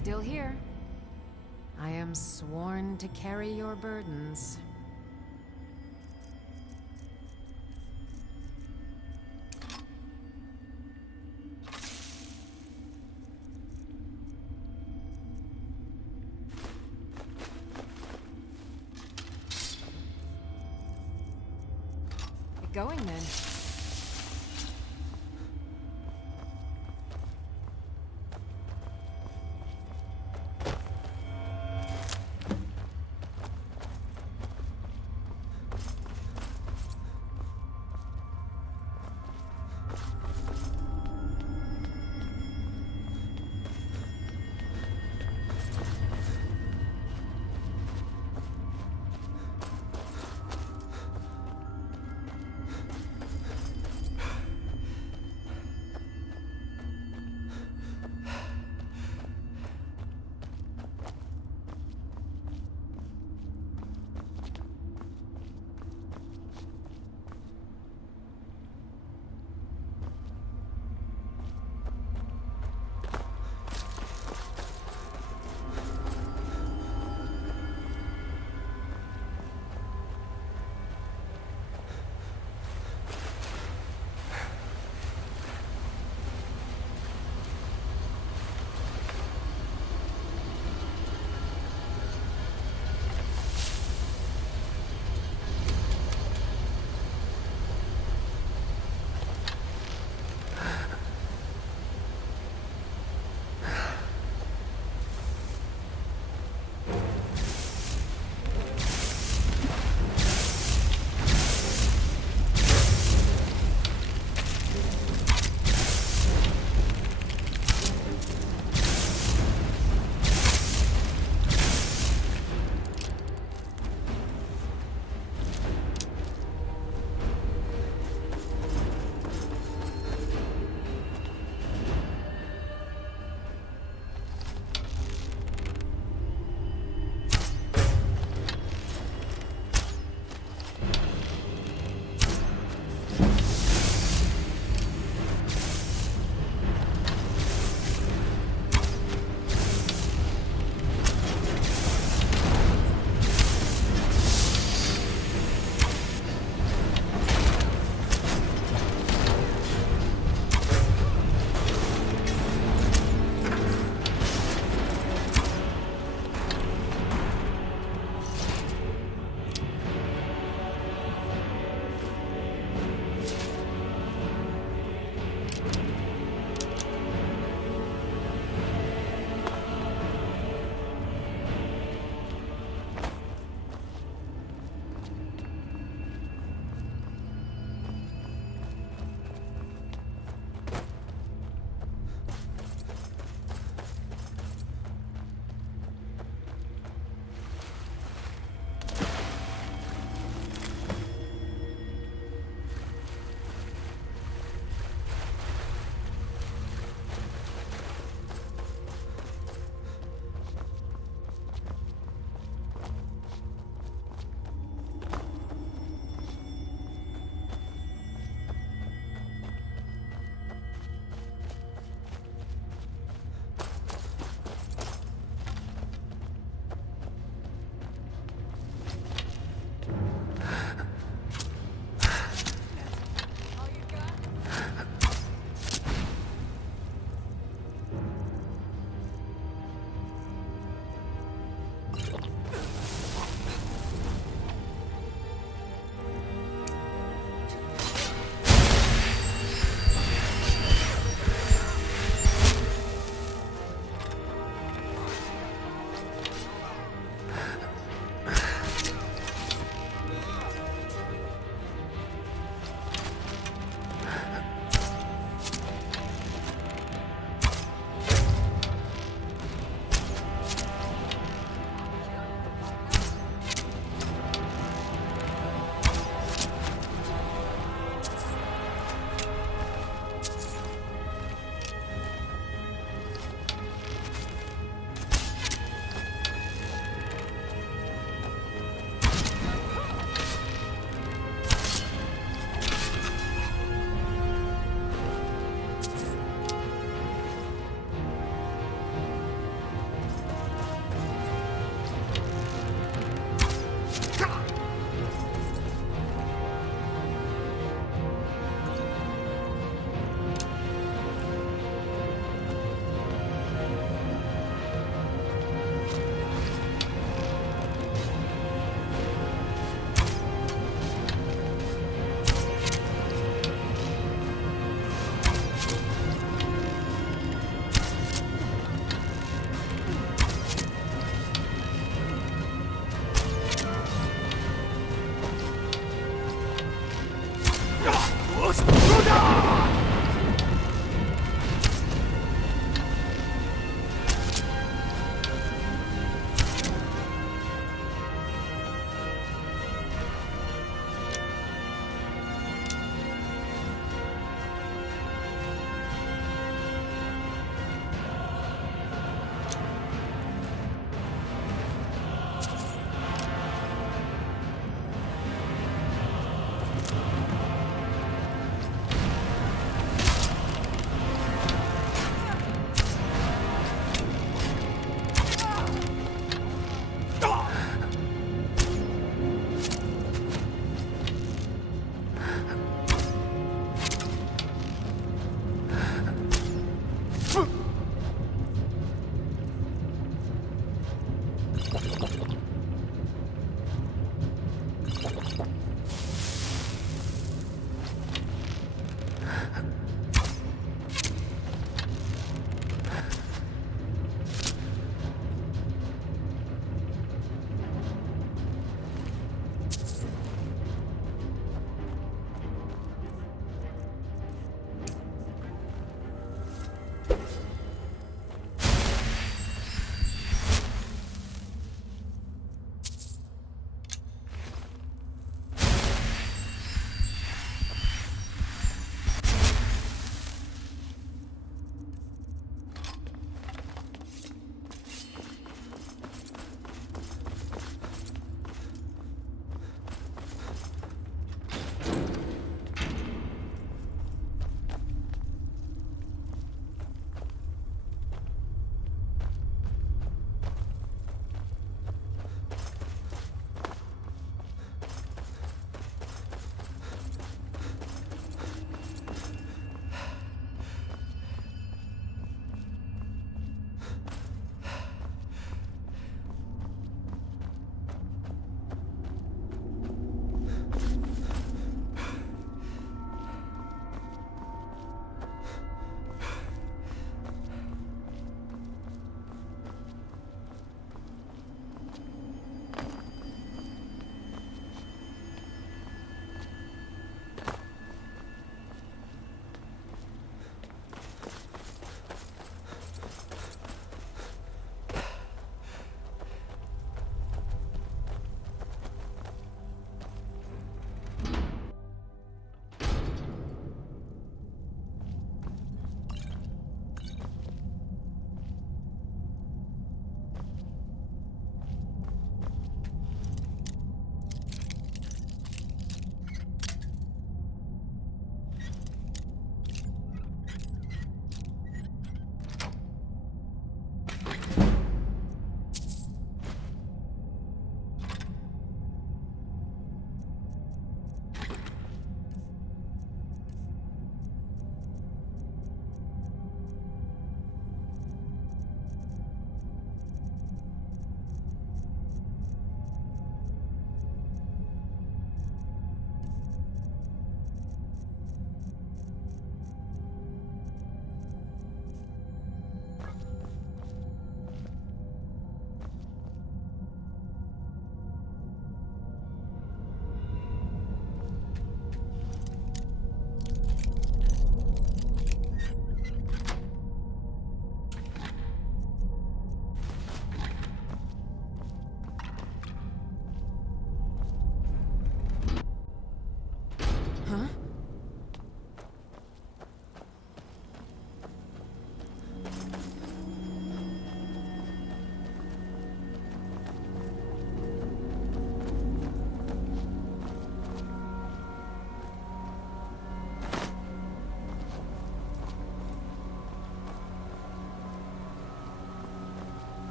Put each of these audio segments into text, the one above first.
Still here. I am sworn to carry your burdens. going then.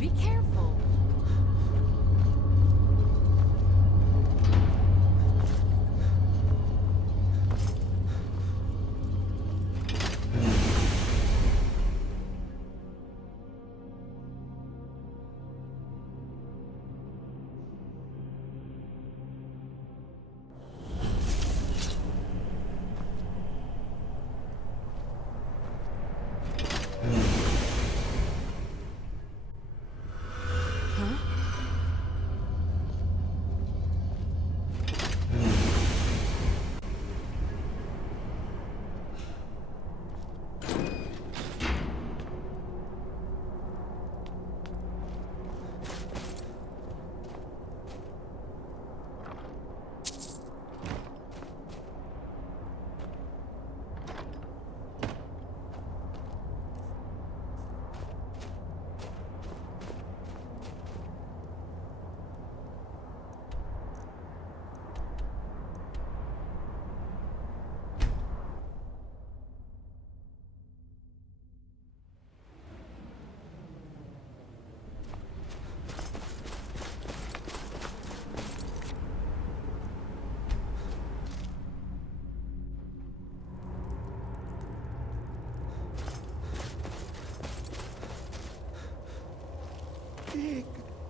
Be careful.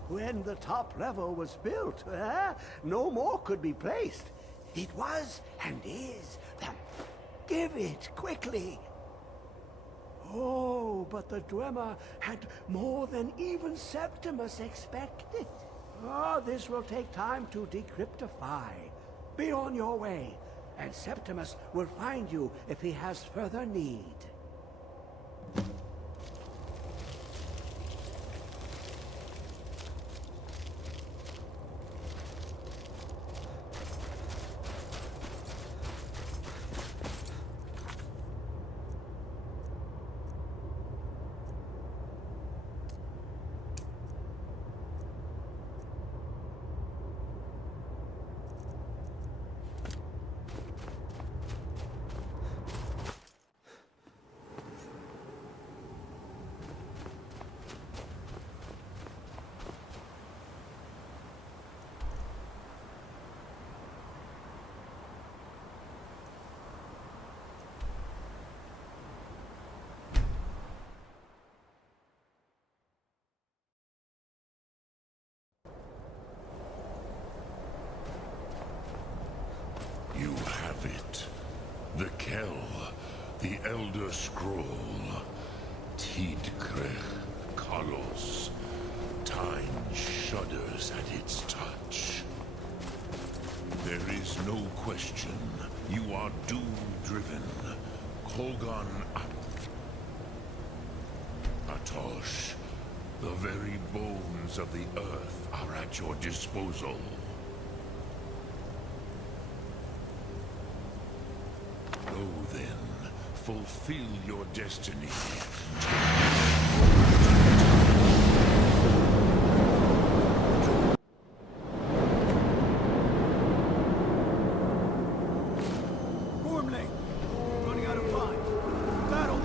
When the top level was built, no more could be placed. It was and is the... Give it, quickly! Oh, but the Dwemer had more than even Septimus expected. Oh, this will take time to decryptify. Be on your way, and Septimus will find you if he has further need. You have it. The Kell, the Elder Scroll. Tidkrech Kalos. Time shudders at its touch. There is no question. You are doom-driven. Kolgan Atosh. The very bones of the earth are at your disposal. Go then, fulfill your destiny. Gormley, running out of time. Battle!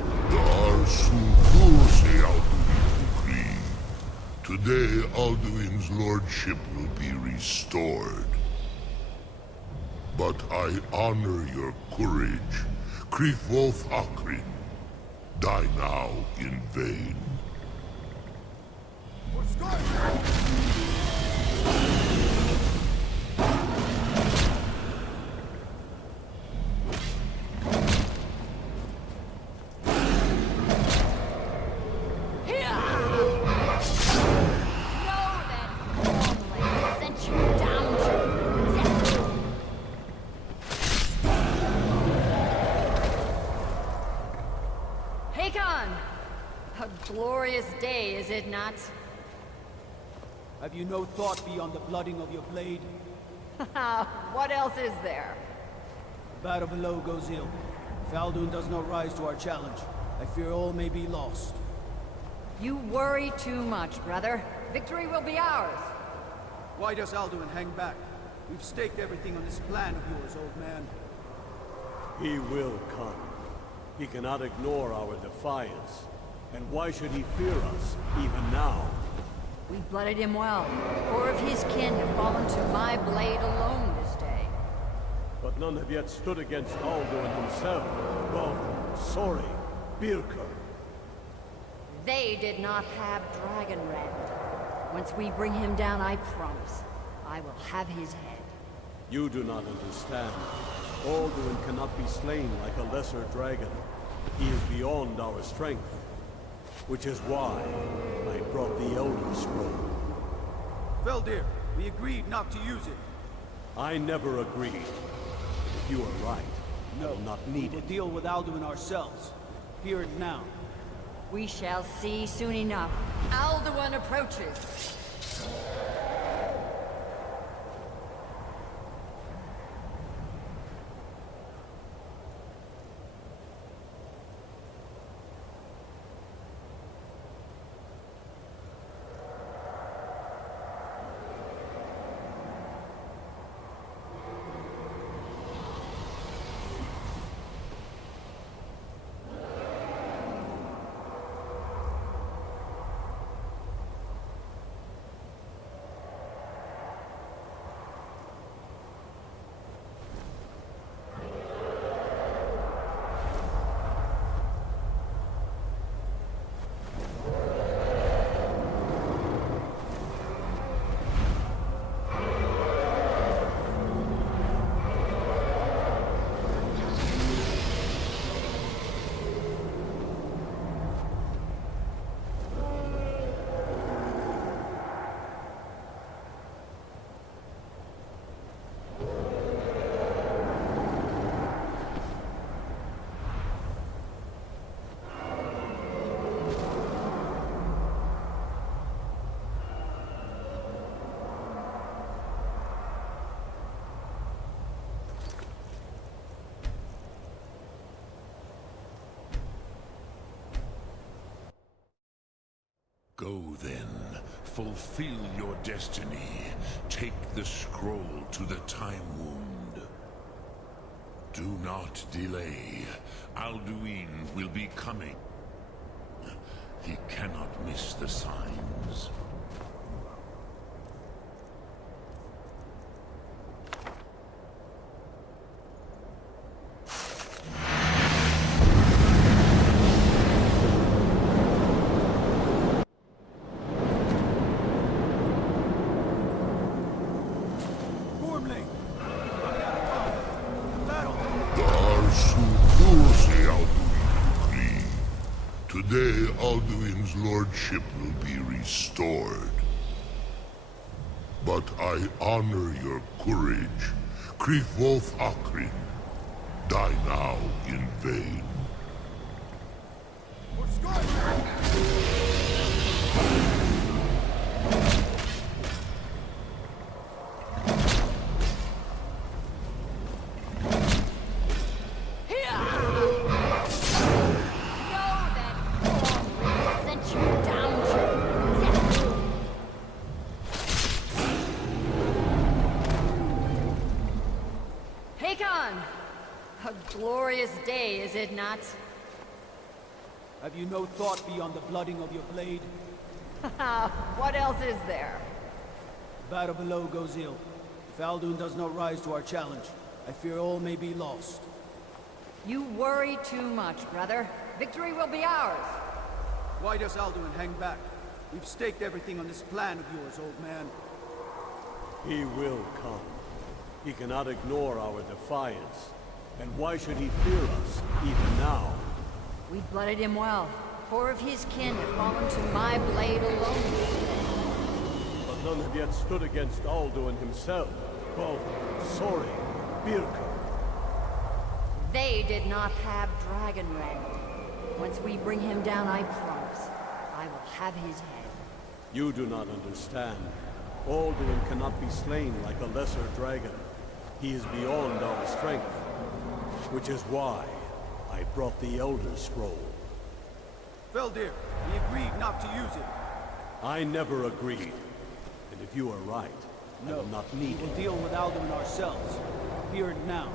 Today, Alduin's lordship will be restored. But I honor your courage. Krifwolf Akrin. Die now in vain. What's going on? A glorious day, is it not? Have you no thought beyond the blooding of your blade? What else is there? The battle below goes ill. If Alduin does not rise to our challenge, I fear all may be lost. You worry too much, brother. Victory will be ours. Why does Alduin hang back? We've staked everything on this plan of yours, old man. He will come. He cannot ignore our defiance. And why should he fear us, even now? We blooded him well. 4 of his kin have fallen to my blade alone this day. But none have yet stood against Alduin himself. Well, sorry, Birka. They did not have Dragonrend. Once we bring him down, I promise, I will have his head. You do not understand. Alduin cannot be slain like a lesser dragon. He is beyond our strength. Which is why I brought the Elder Scroll. Feldir, we agreed not to use it. I never agreed. If you are right, I will not need We'll it. deal with Alduin ourselves. Here and now. We shall see soon enough. Alduin approaches. Go then, fulfill your destiny. Take the scroll to the Time Wound. Do not delay. Alduin will be coming. He cannot miss the signs. Today, Alduin's lordship will be restored. But I honor your courage. Krifwolf Akrin. Die now in vain. A glorious day, is it not? Have you no thought beyond the blooding of your blade? What else is there? The battle below goes ill. If Alduin does not rise to our challenge, I fear all may be lost. You worry too much, brother. Victory will be ours. Why does Alduin hang back? We've staked everything on this plan of yours, old man. He will come. He cannot ignore our defiance. And why should he fear us, even now? We blooded him well. 4 of his kin have fallen to my blade alone. But none have yet stood against Alduin himself. Well, sorry, Birka. They did not have Dragonrend. Once we bring him down, I promise, I will have his head. You do not understand. Alduin cannot be slain like a lesser dragon. He is beyond our strength. Which is why I brought the Elder Scroll. Feldir, we agreed not to use it. I never agreed. And if you are right, I will not need We'll it. deal with Alduin ourselves. Here and now.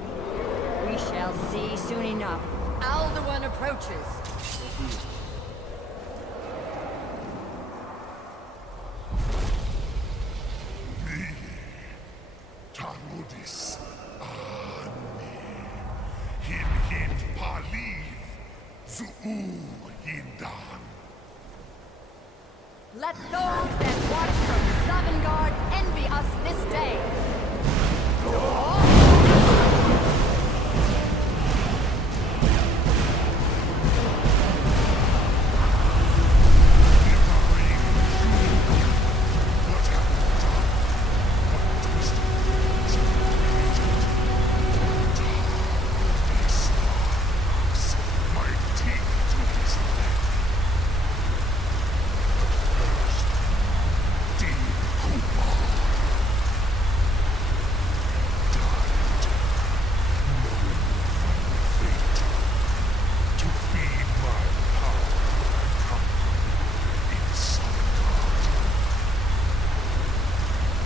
We shall see soon enough. Alduin approaches. Hindan. Let those that watch from Sovngarde envy us this day.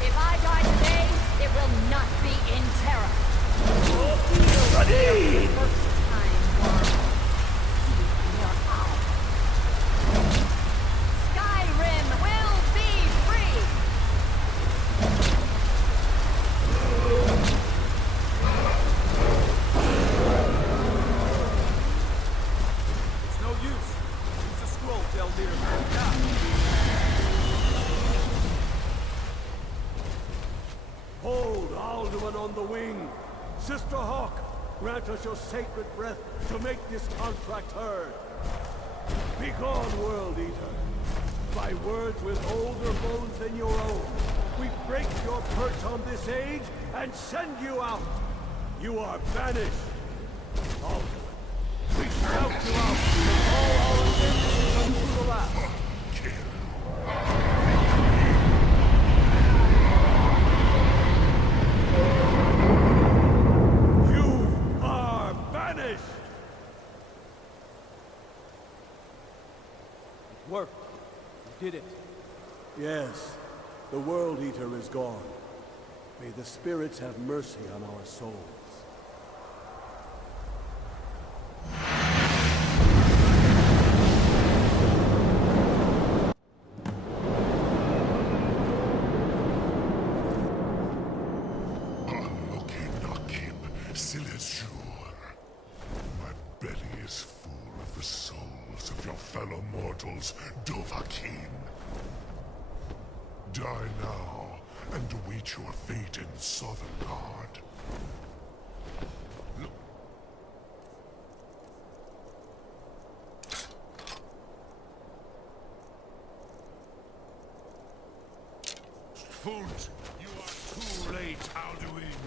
If I die today, it will not be in terror. First time, Warren. See in your eye. Skyrim will be free! It's no use. Use the scroll, Delmir. Now. Hold Alduin on the wing! Sister Hawk, grant us your sacred breath to make this contract heard. Begone, World Eater! By words with older bones than your own, we break your perch on this age and send you out! You are banished! Alduin, we shout you out with all our vengeance unto the last! Worked. You did it. Yes, the World Eater is gone. May the spirits have mercy on our souls. My belly is full of the souls of your fellow mortals, Dovahkiin. Die now, and await your fate in Sovngarde. Fult, you are too late, Alduin.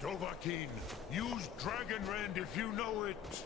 Dovahkiin, use Dragon Rend if you know it.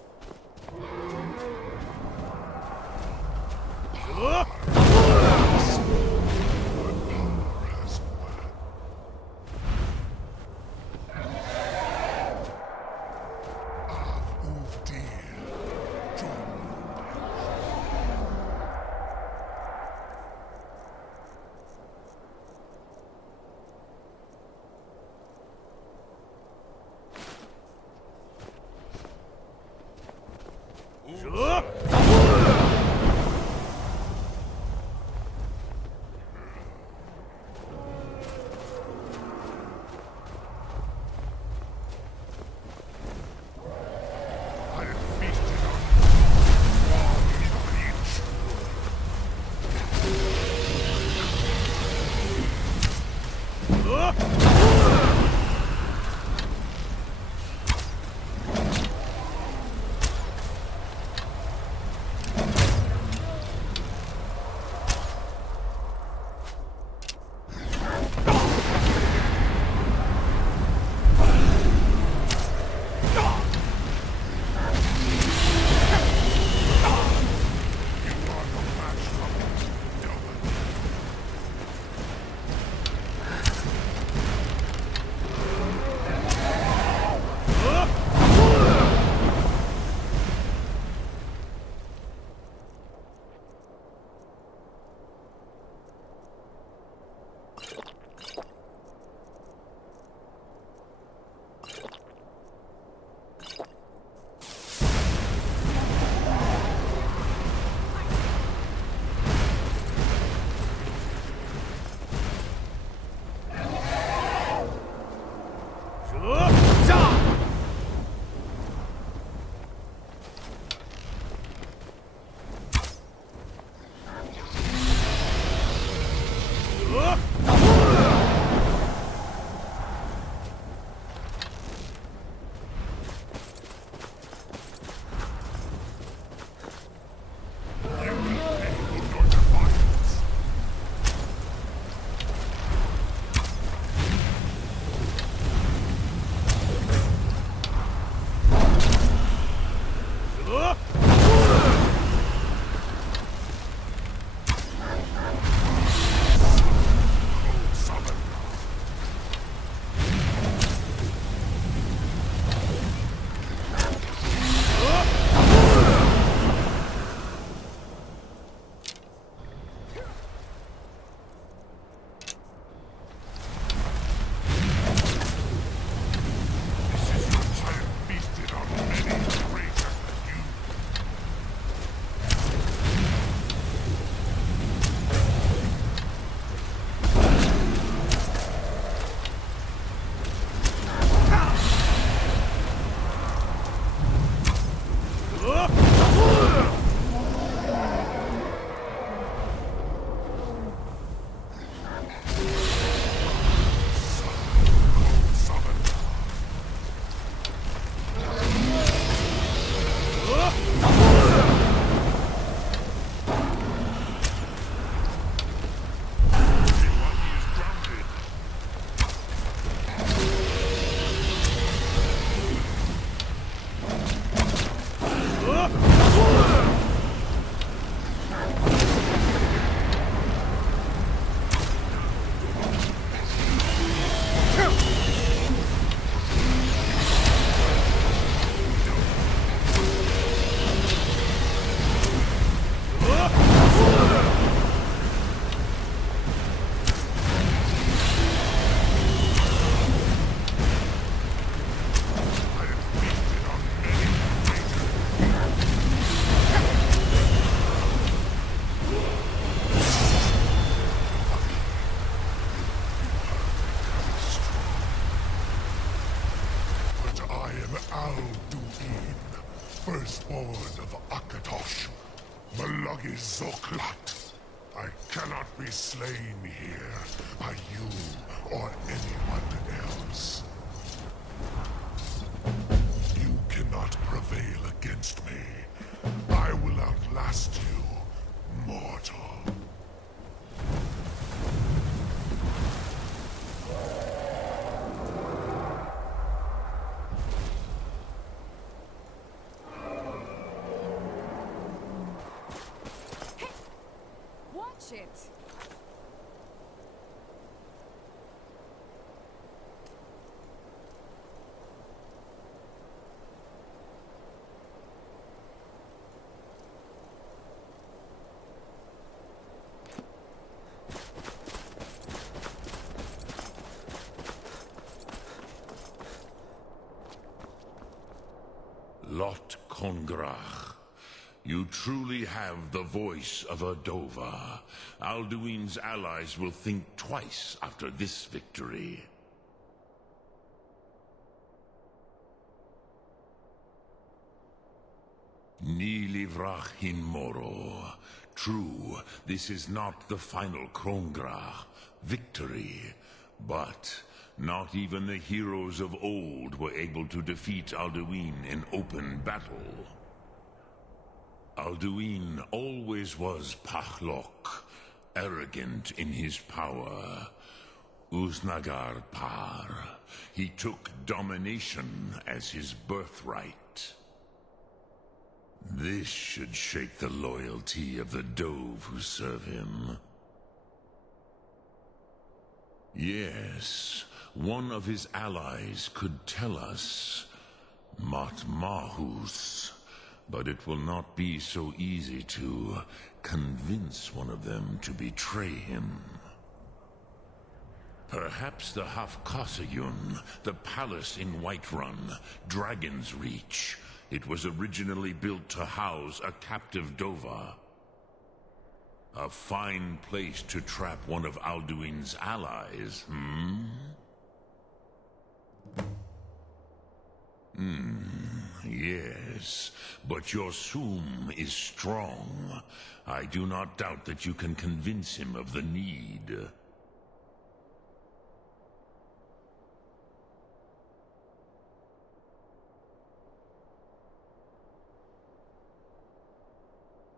Alduin, firstborn of Akatosh, Malagi Zoklat. I cannot be slain here by you or anyone else. You cannot prevail against me. I will outlast you, mortal. Watch it! Lot Kongrach. You truly have the voice of a Dova. Alduin's allies will think twice after this victory. Ni livrach hin moro. True, this is not the final Kongrach victory, but not even the heroes of old were able to defeat Alduin in open battle. Alduin always was Pachlok, arrogant in his power. Uznagar Par. He took domination as his birthright. This should shake the loyalty of the Dove who serve him. Yes, one of his allies could tell us. Matmahus. But it will not be so easy to convince one of them to betray him. Perhaps the Hafkasayun, the palace in Whiterun, Dragon's Reach. It was originally built to house a captive Dova. A fine place to trap one of Alduin's allies, Yes, but your Sum is strong. I do not doubt that you can convince him of the need.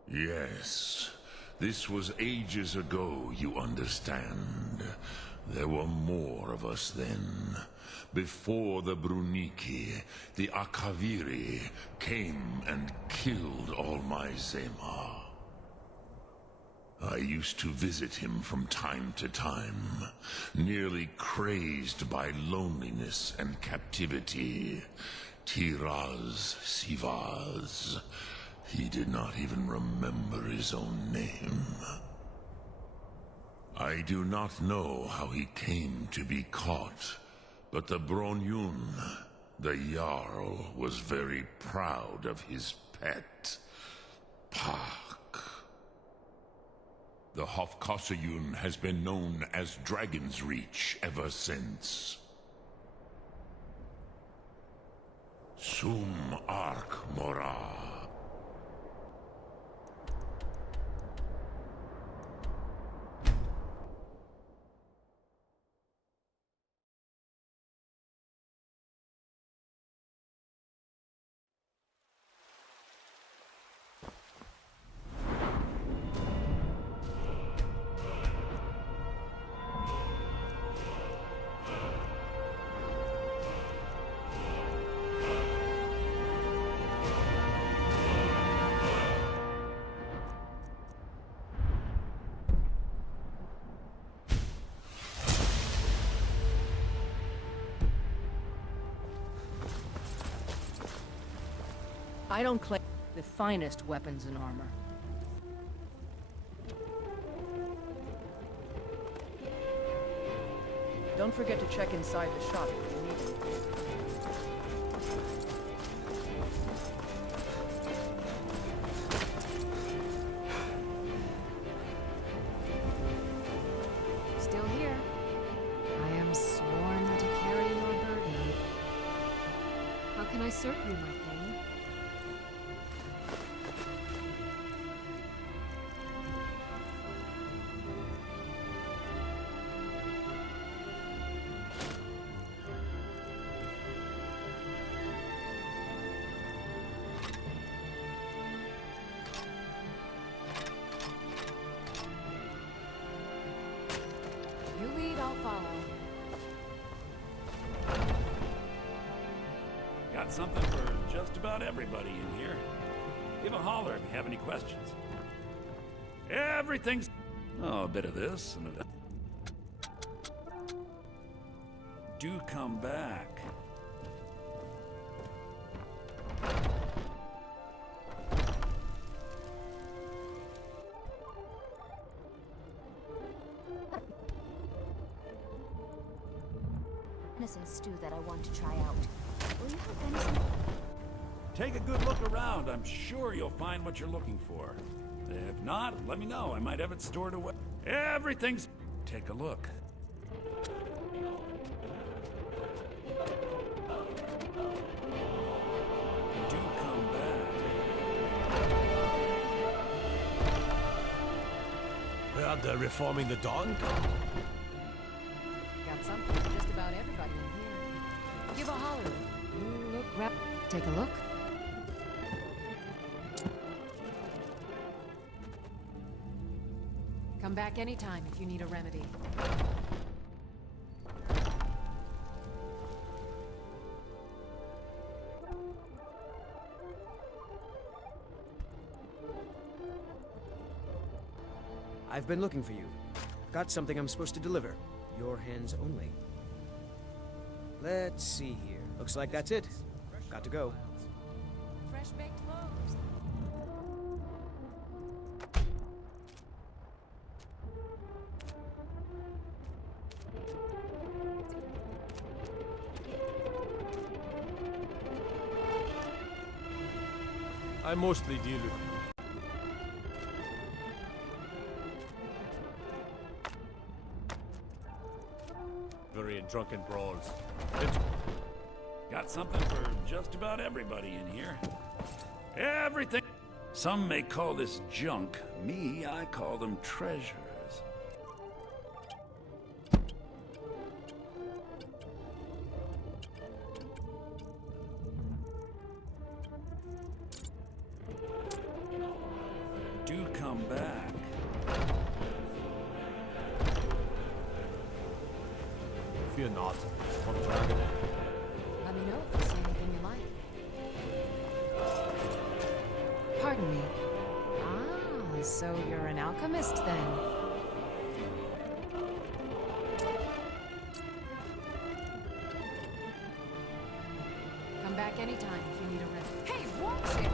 Yes, this was ages ago, you understand. There were more of us then. Before the Bruniki, the Akaviri came and killed all my Zema. I used to visit him from time to time, nearly crazed by loneliness and captivity. Tiraz Sivaz. He did not even remember his own name. I do not know how he came to be caught, but the Bronyun, the Jarl, was very proud of his pet, Pak. The Hofkosayun has been known as Dragon's Reach ever since. Sum Ark Mora. I don't claim the finest weapons and armor. Don't forget to check inside the shop if you need it. Still here. I am sworn to carry your burden. How can I serve you, my thane? You lead, I'll follow. Got something for just about everybody in here. Give a holler if you have any questions. Everything's... Oh, a bit of this and a... Do come back. Venison stew that I want to try out. Will you have venison? Take a good look around. I'm sure you'll find what you're looking for. If not, let me know. I might have it stored away. Everything's... Take a look. Do come back. Heard they're reforming the Dawn Guard. Got something for just about everybody in here. Give a holler. You look rap. Take a look. Come back anytime if you need a remedy. I've been looking for you. Got something I'm supposed to deliver. Your hands only. Let's see here. Looks like that's it. Got to go. Fresh baked loaves. I mostly deal with... and drunken brawls. Got something for just about everybody in here. Everything. Some may call this junk. Me, I call them treasures. Do come back. Fear not. On dragon. Let me know if you see anything you like. Pardon me. Ah, so you're an alchemist then? Come back anytime if you need a rest. Hey, watch it!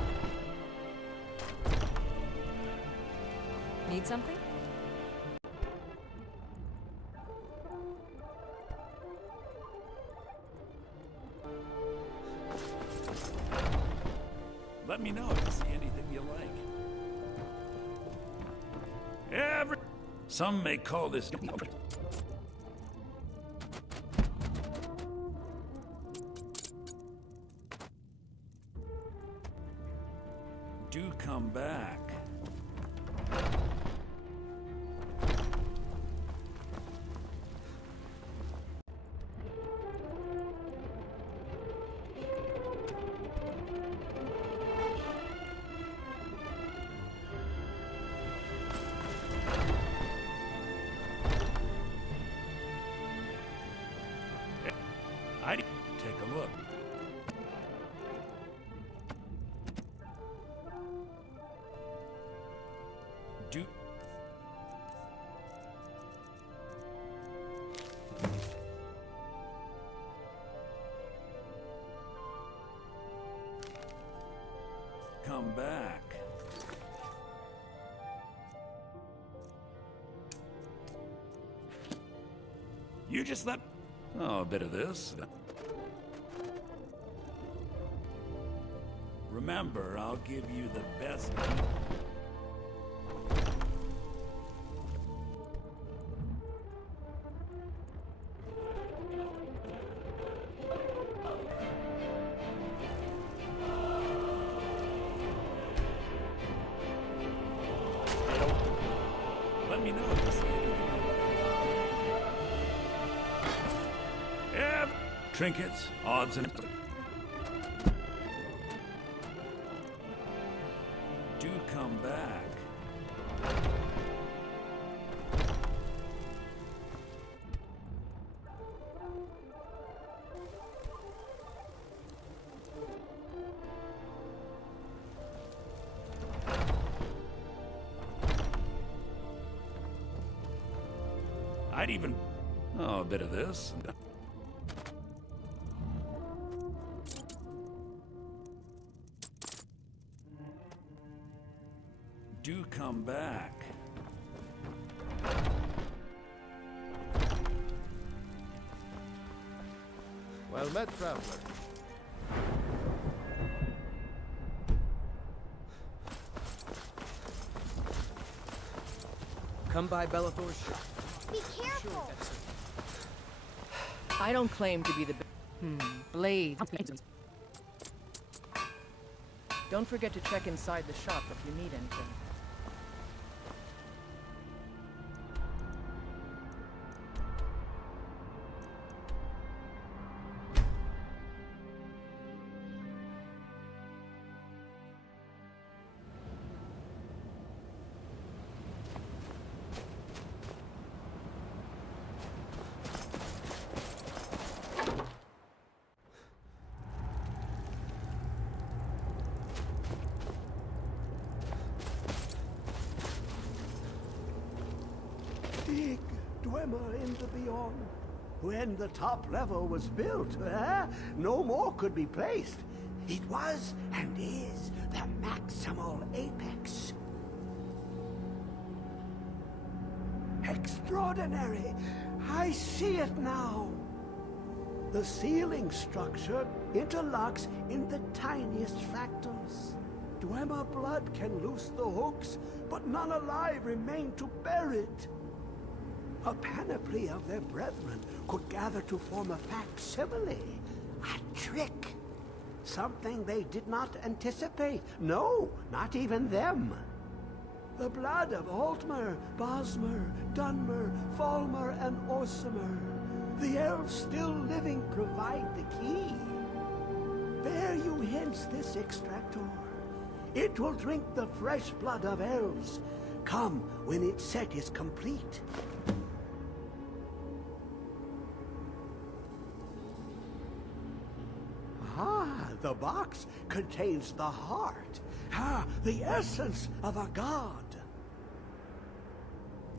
Need something? Let me know if you see anything you like. Some may call this... Do come back. Take a look. Do... Come back. You just let... Oh, a bit of this. Remember, I'll give you the best deal. me know if you see anything. Trinkets, odds and... Do come back. I'd even... Oh, a bit of this. Do come back. Well met, traveler. Come by Bellathor's shop. Be careful! I don't claim to be the... blade. Don't forget to check inside the shop if you need anything. Big Dwemer in the beyond. When the top level was built, no more could be placed. It was and is the maximal apex. Extraordinary! I see it now. The ceiling structure interlocks in the tiniest fractals. Dwemer blood can loose the hooks, but none alive remain to bear it. A panoply of their brethren could gather to form a facsimile, a trick. Something they did not anticipate. No, not even them. The blood of Altmer, Bosmer, Dunmer, Falmer, and Orsimer. The elves still living provide the key. Bear you hence this extractor. It will drink the fresh blood of elves. Come when its set is complete. Ah, the box contains the heart. Ah, the essence of a god.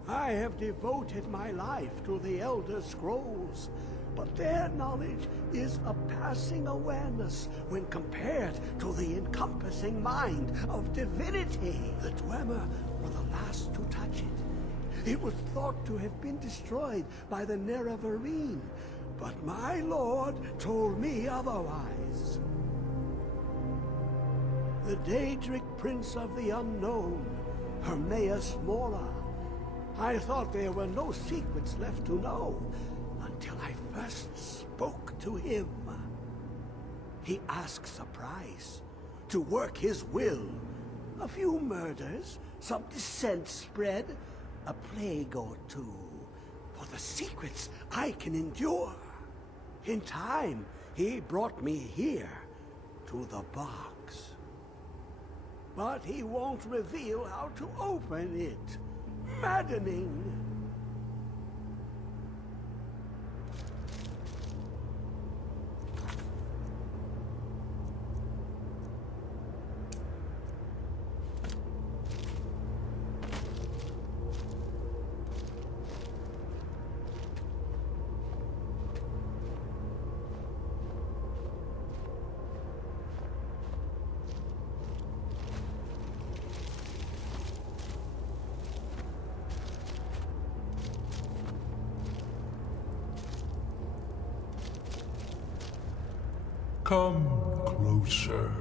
I have devoted my life to the Elder Scrolls, but their knowledge is a passing awareness when compared to the encompassing mind of divinity. The Dwemer were the last to touch it. It was thought to have been destroyed by the Nerevarine, but my lord told me otherwise. The Daedric Prince of the Unknown, Hermaeus Mora. I thought there were no secrets left to know until I first spoke to him. He asks a price to work his will. A few murders, some dissent spread, a plague or two. For the secrets I can endure. In time, he brought me here, to the box. But he won't reveal how to open it. Maddening. Come closer,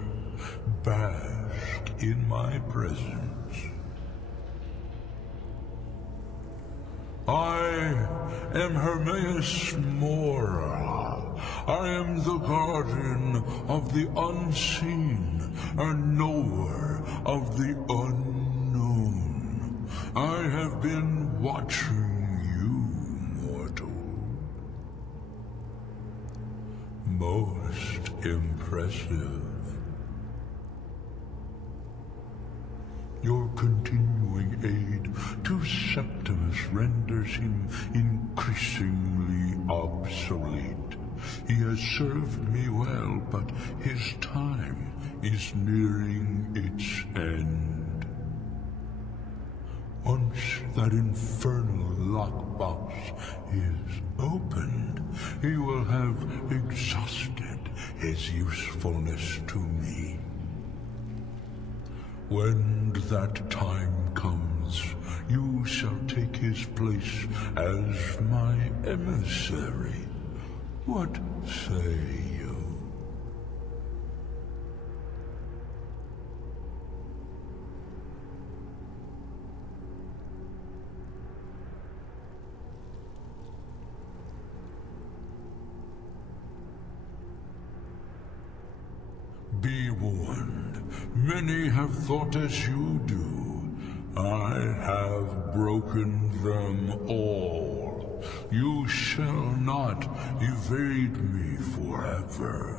bask in my presence. I am Hermaeus Mora. I am the guardian of the unseen, a knower of the unknown. I have been watching you, mortal. Most impressive. Your continuing aid to Septimus renders him increasingly obsolete. He has served me well, but his time is nearing its end. Once that infernal lockbox is opened, he will have exhausted his usefulness to me. When that time comes, you shall take his place as my emissary. What say you? Be warned, many have thought as you do. I have broken them all. You shall not evade me forever.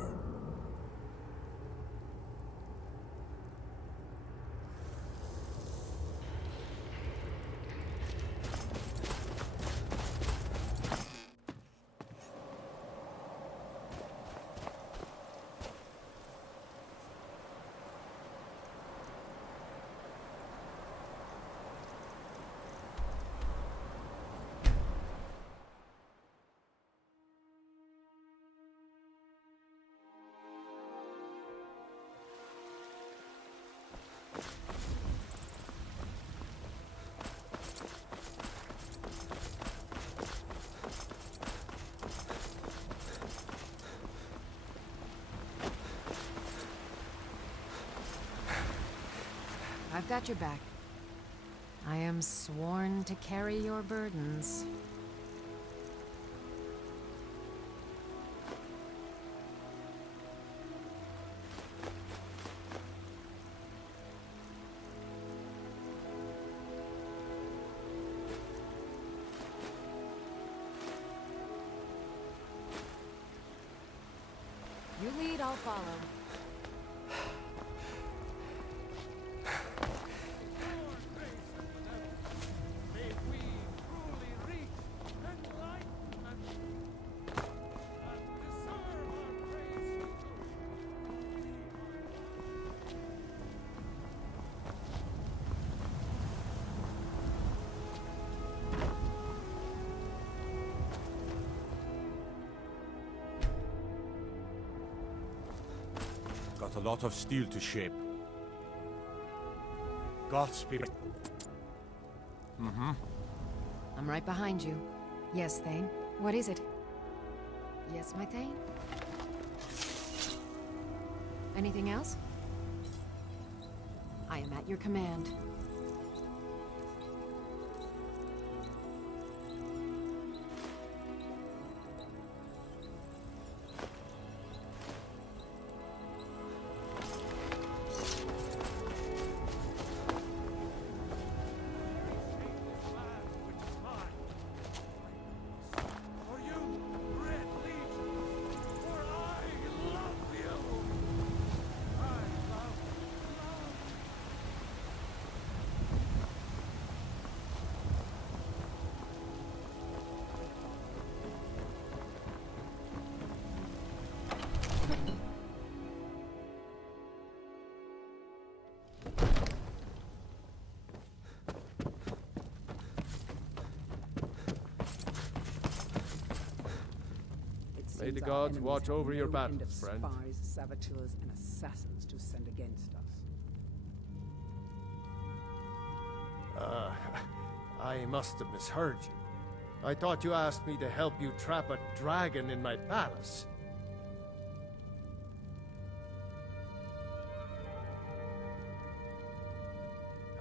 I've got your back. I am sworn to carry your burdens. You lead, I'll follow. Got a lot of steel to shape. Godspeed. I'm right behind you. Yes, Thane. What is it? Yes, my Thane? Anything else? I am at your command. May the gods watch over your battles, friend. Spies, saboteurs, and assassins to send against us. I must have misheard you. I thought you asked me to help you trap a dragon in my palace.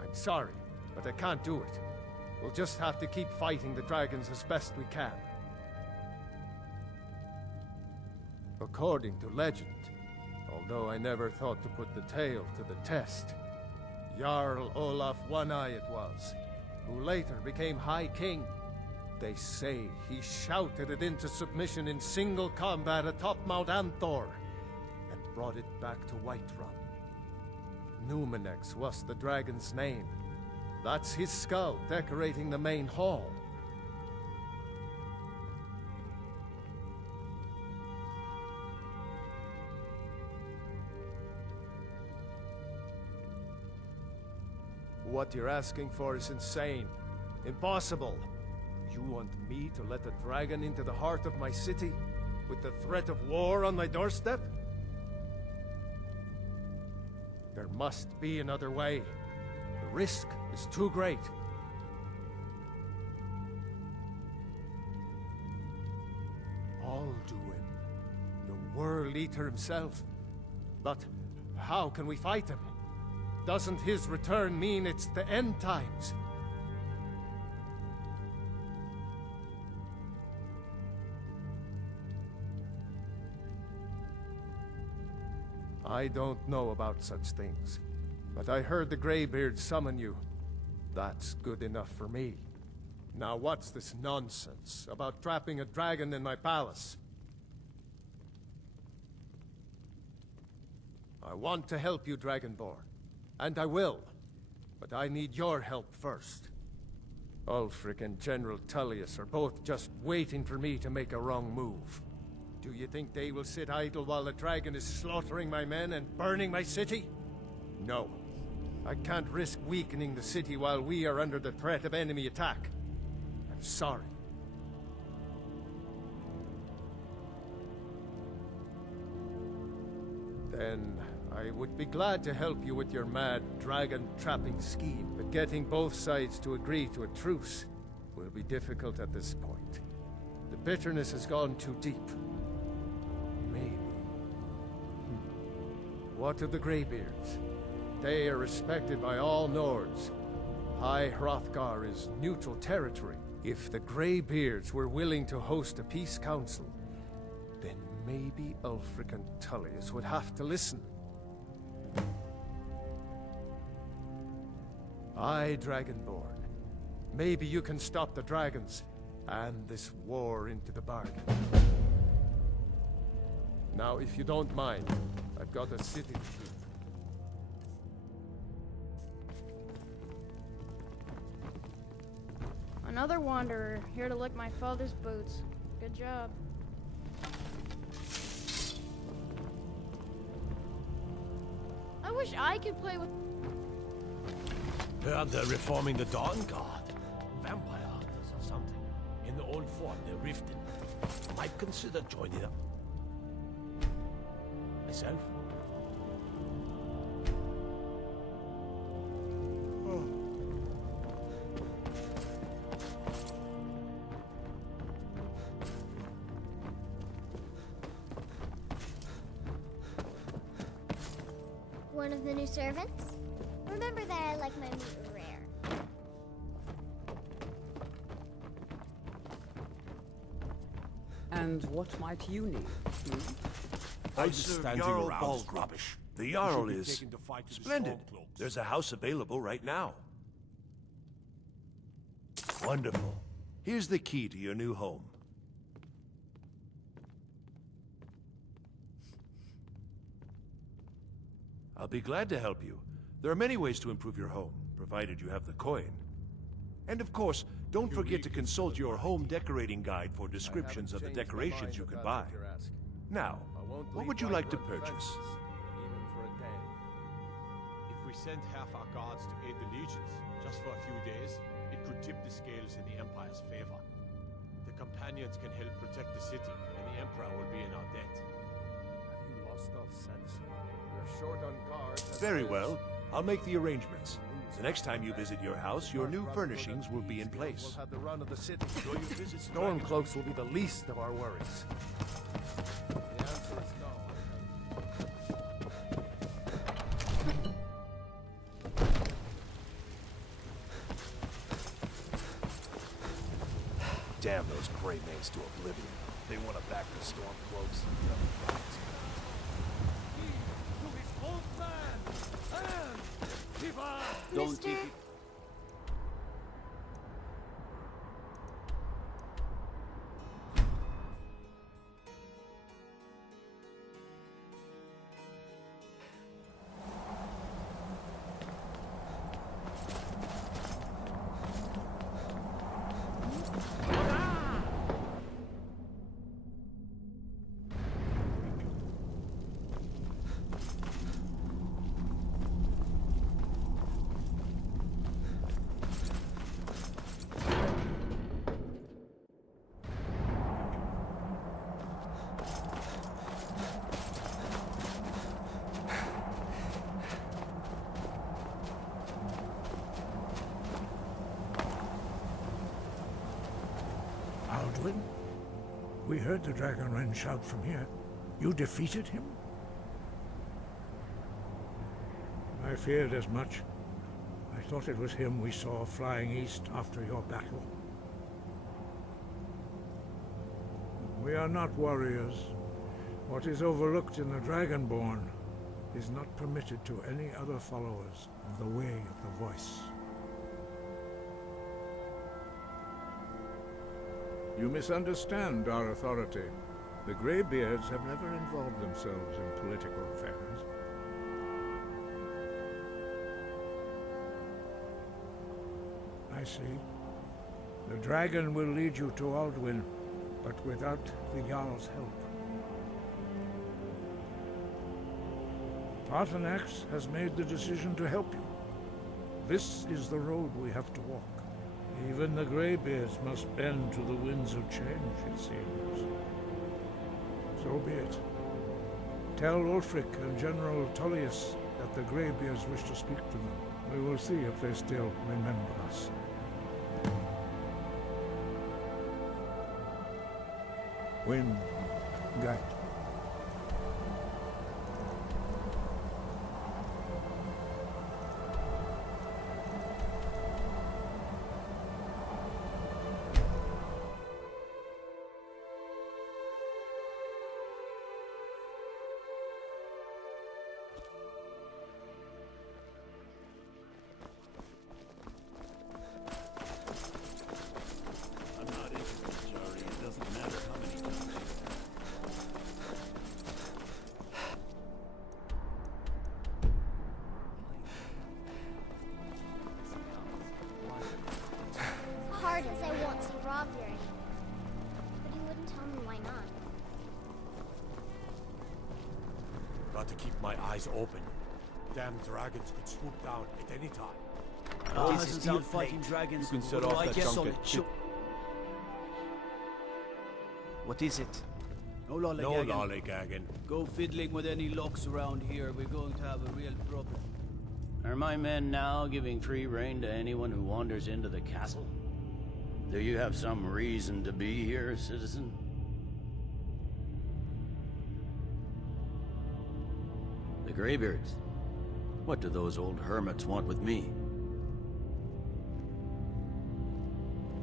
I'm sorry, but I can't do it. We'll just have to keep fighting the dragons as best we can. According to legend, although I never thought to put the tale to the test, Jarl Olaf One-Eye it was. who later became High King. They say he shouted it into submission in single combat atop Mount Anthor, and brought it back to Whiterun. Numenex was the dragon's name. That's his skull decorating the main hall. What you're asking for is insane. Impossible. You want me to let a dragon into the heart of my city, with the threat of war on my doorstep? There must be another way. The risk is too great. Alduin, the World Eater himself. But how can we fight him? Doesn't his return mean it's the end times? I don't know about such things, but I heard the Greybeard summon you. That's good enough for me. Now what's this nonsense about trapping a dragon in my palace? I want to help you, Dragonborn. And I will. But I need your help first. Ulfric and General Tullius are both just waiting for me to make a wrong move. Do you think they will sit idle while the dragon is slaughtering my men and burning my city? No. I can't risk weakening the city while we are under the threat of enemy attack. I'm sorry. Then I would be glad to help you with your mad dragon-trapping scheme, but getting both sides to agree to a truce will be difficult at this point. The bitterness has gone too deep. Maybe. What of the Greybeards? They are respected by all Nords. High Hrothgar is neutral territory. If the Greybeards were willing to host a peace council, then maybe Ulfric and Tullius would have to listen. Aye, Dragonborn. Maybe you can stop the dragons, and this war into the bargain. Now, if you don't mind, I've got a city to keep. Another wanderer, here to lick my father's boots. Good job. I wish I could play with... Heard they're reforming the Dawn Guard. Vampire hunters or something. In the old form they're rifted. Might consider joining them. Myself? One of the new servants? Remember that I like my meat rare. And what might you need? I serve Jarl rubbish. The Jarl is splendid. There's a house available right now. Wonderful. Here's the key to your new home. I'll be glad to help you. There are many ways to improve your home, provided you have the coin. And of course, don't forget to consult your home decorating guide for descriptions of the decorations you can buy. Now, what would you like to purchase? Even for a day. If we sent half our guards to aid the legions, just for a few days, it could tip the scales in the Empire's favor. The companions can help protect the city, and the Emperor will be in our debt. Have you lost all sense? We're short on guards. Very well. I'll make the arrangements. The next time you visit your house, your new furnishings will be in place. We'll have the run of the city. Stormcloaks will be the least of our worries. The answer is no. Damn those Grey Maids to oblivion. They want to back the Stormcloaks. Mister? We heard the Dragonren shout from here. You defeated him? I feared as much. I thought it was him we saw flying east after your battle. We are not warriors. What is overlooked in the Dragonborn is not permitted to any other followers of the Way of the Voice. You misunderstand our authority. The Greybeards have never involved themselves in political affairs. I see. The dragon will lead you to Alduin, but without the Jarl's help. Paarthurnax has made the decision to help you. This is the road we have to walk. Even the Greybeards must bend to the winds of change, it seems. So be it. Tell Ulfric and General Tullius that the Greybeards wish to speak to them. We will see if they still remember us. Wind, guide. I'm not interested, Jari. It doesn't matter how many times. Hard as I won't see Rob here anymore. But he wouldn't tell me why not. Got to keep my eyes open. Damn dragons could swoop down at any time. Hasn't out fighting dragons. You can set What do off I that get chunk on at it? two. What is it? No No lollygagging. lollygagging. Go fiddling with any locks around here. We're going to have a real problem. Are my men now giving free rein to anyone who wanders into the castle? Do you have some reason to be here, citizen? The Greybeards? What do those old hermits want with me?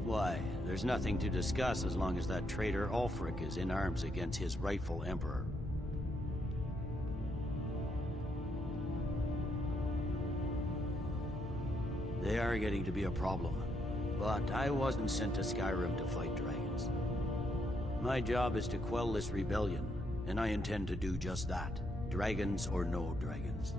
Why, there's nothing to discuss as long as that traitor Ulfric is in arms against his rightful emperor. They are getting to be a problem, but I wasn't sent to Skyrim to fight dragons. My job is to quell this rebellion, and I intend to do just that, dragons or no dragons.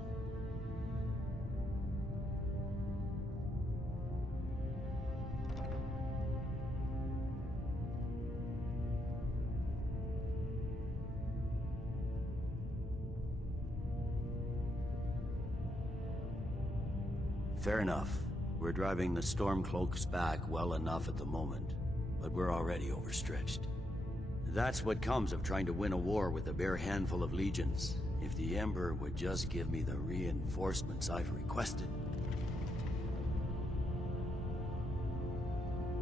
Fair enough. We're driving the Stormcloaks back well enough at the moment, but we're already overstretched. That's what comes of trying to win a war with a bare handful of legions. If the Emperor would just give me the reinforcements I've requested.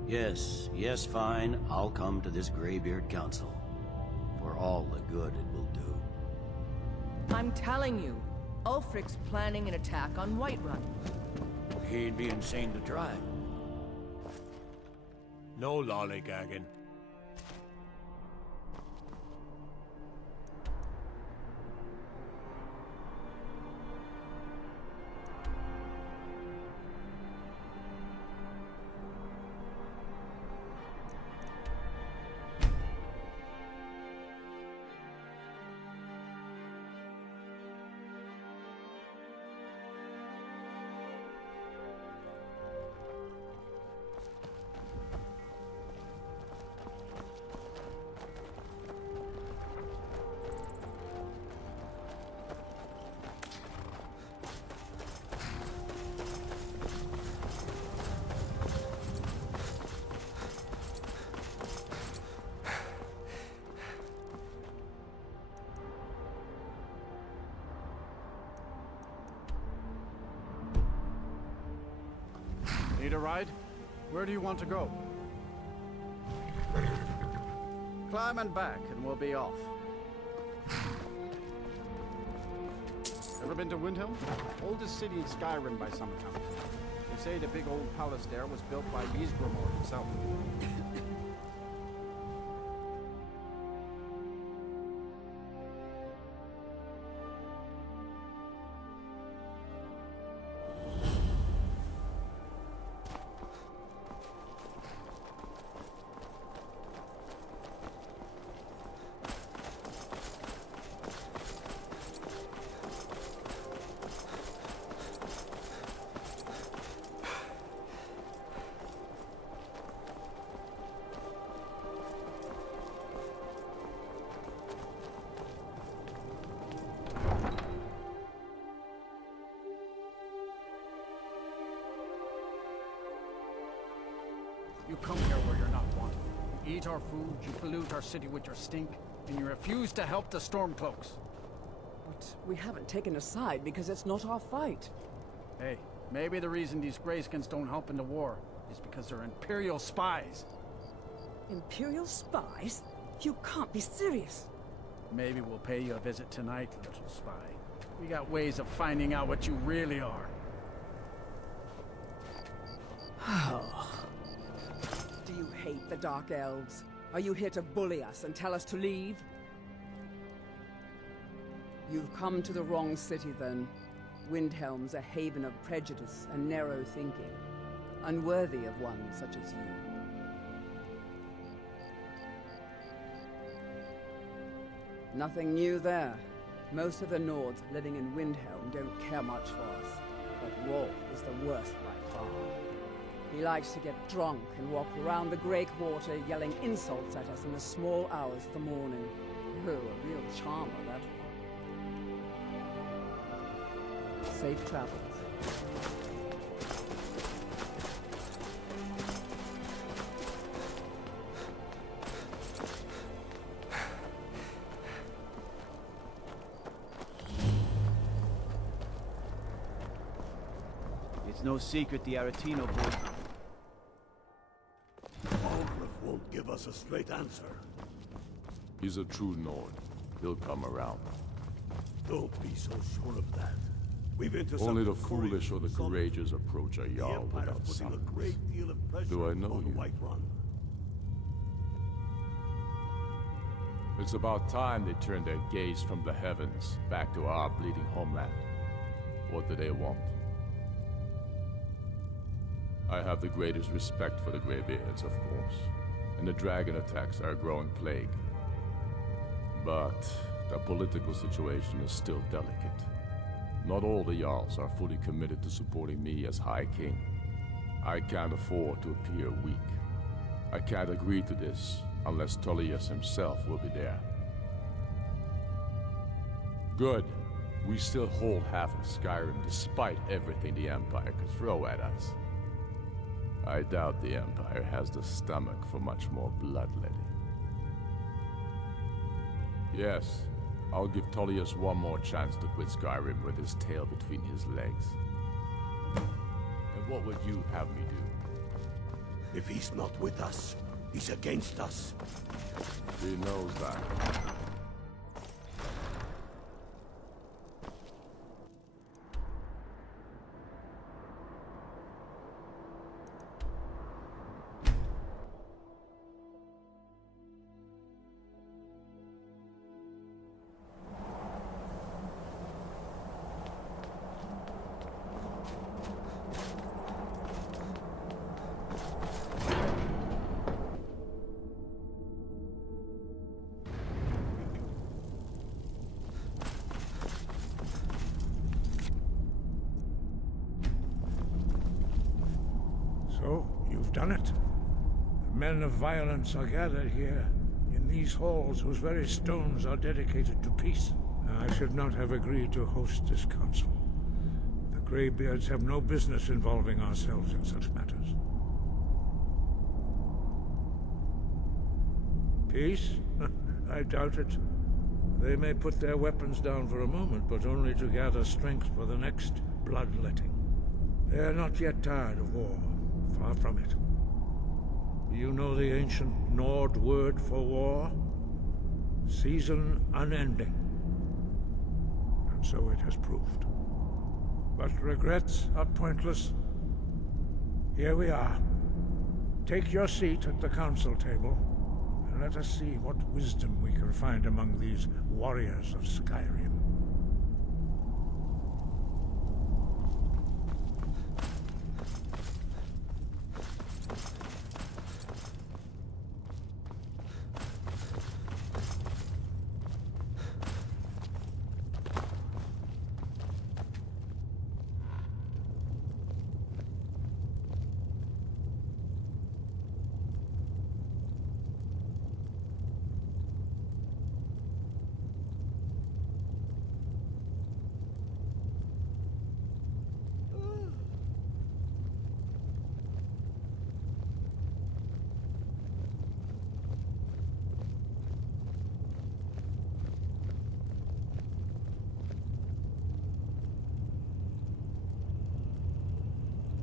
Yes, fine. I'll come to this Greybeard Council. For all the good it will do. I'm telling you, Ulfric's planning an attack on Whiterun. He'd be insane to try. No lollygagging. Need a ride? Where do you want to go? Climbing back and we'll be off. Ever been to Windhelm? Oldest city in Skyrim by some account. They say the big old palace there was built by Ysgramor himself. You come here where you're not wanted. You eat our food, you pollute our city with your stink, and you refuse to help the Stormcloaks. But we haven't taken a side because it's not our fight. Hey, maybe the reason these Greyskins don't help in the war is because they're Imperial spies. Imperial spies? You can't be serious. Maybe we'll pay you a visit tonight, little spy. We got ways of finding out what you really are. Do you hate the Dark Elves? Are you here to bully us and tell us to leave? You've come to the wrong city, then. Windhelm's a haven of prejudice and narrow thinking, unworthy of one such as you. Nothing new there. Most of the Nords living in Windhelm don't care much for us, but Rolf is the worst by far. He likes to get drunk and walk around the Grey Quarter yelling insults at us in the small hours of the morning. Oh, a real charmer, that one. Safe travels. It's no secret the Aretino boy... Algrif won't give us a straight answer. He's a true Nord. He'll come around. Don't be so sure of that. We've intercepted Only the foolish or the courageous approach a Jarl without putting a summons. great deal of pressure Do I know on the you? White Run. It's about time they turned their gaze from the heavens back to our bleeding homeland. What do they want? I have the greatest respect for the Greybeards, of course, and the dragon attacks are a growing plague. But the political situation is still delicate. Not all the Jarls are fully committed to supporting me as High King. I can't afford to appear weak. I can't agree to this unless Tullius himself will be there. Good. We still hold half of Skyrim despite everything the Empire could throw at us. I doubt the Empire has the stomach for much more bloodletting. Yes, I'll give Tullius one more chance to quit Skyrim with his tail between his legs. And what would you have me do? If he's not with us, he's against us. He knows that. So, you've done it. The men of violence are gathered here, in these halls whose very stones are dedicated to peace. I should not have agreed to host this council. The Greybeards have no business involving ourselves in such matters. Peace? I doubt it. They may put their weapons down for a moment, but only to gather strength for the next bloodletting. They are not yet tired of war. Far from it. You know the ancient Nord word for war? Season unending. And so it has proved. But regrets are pointless. Here we are. Take your seat at the council table, and let us see what wisdom we can find among these warriors of Skyrim.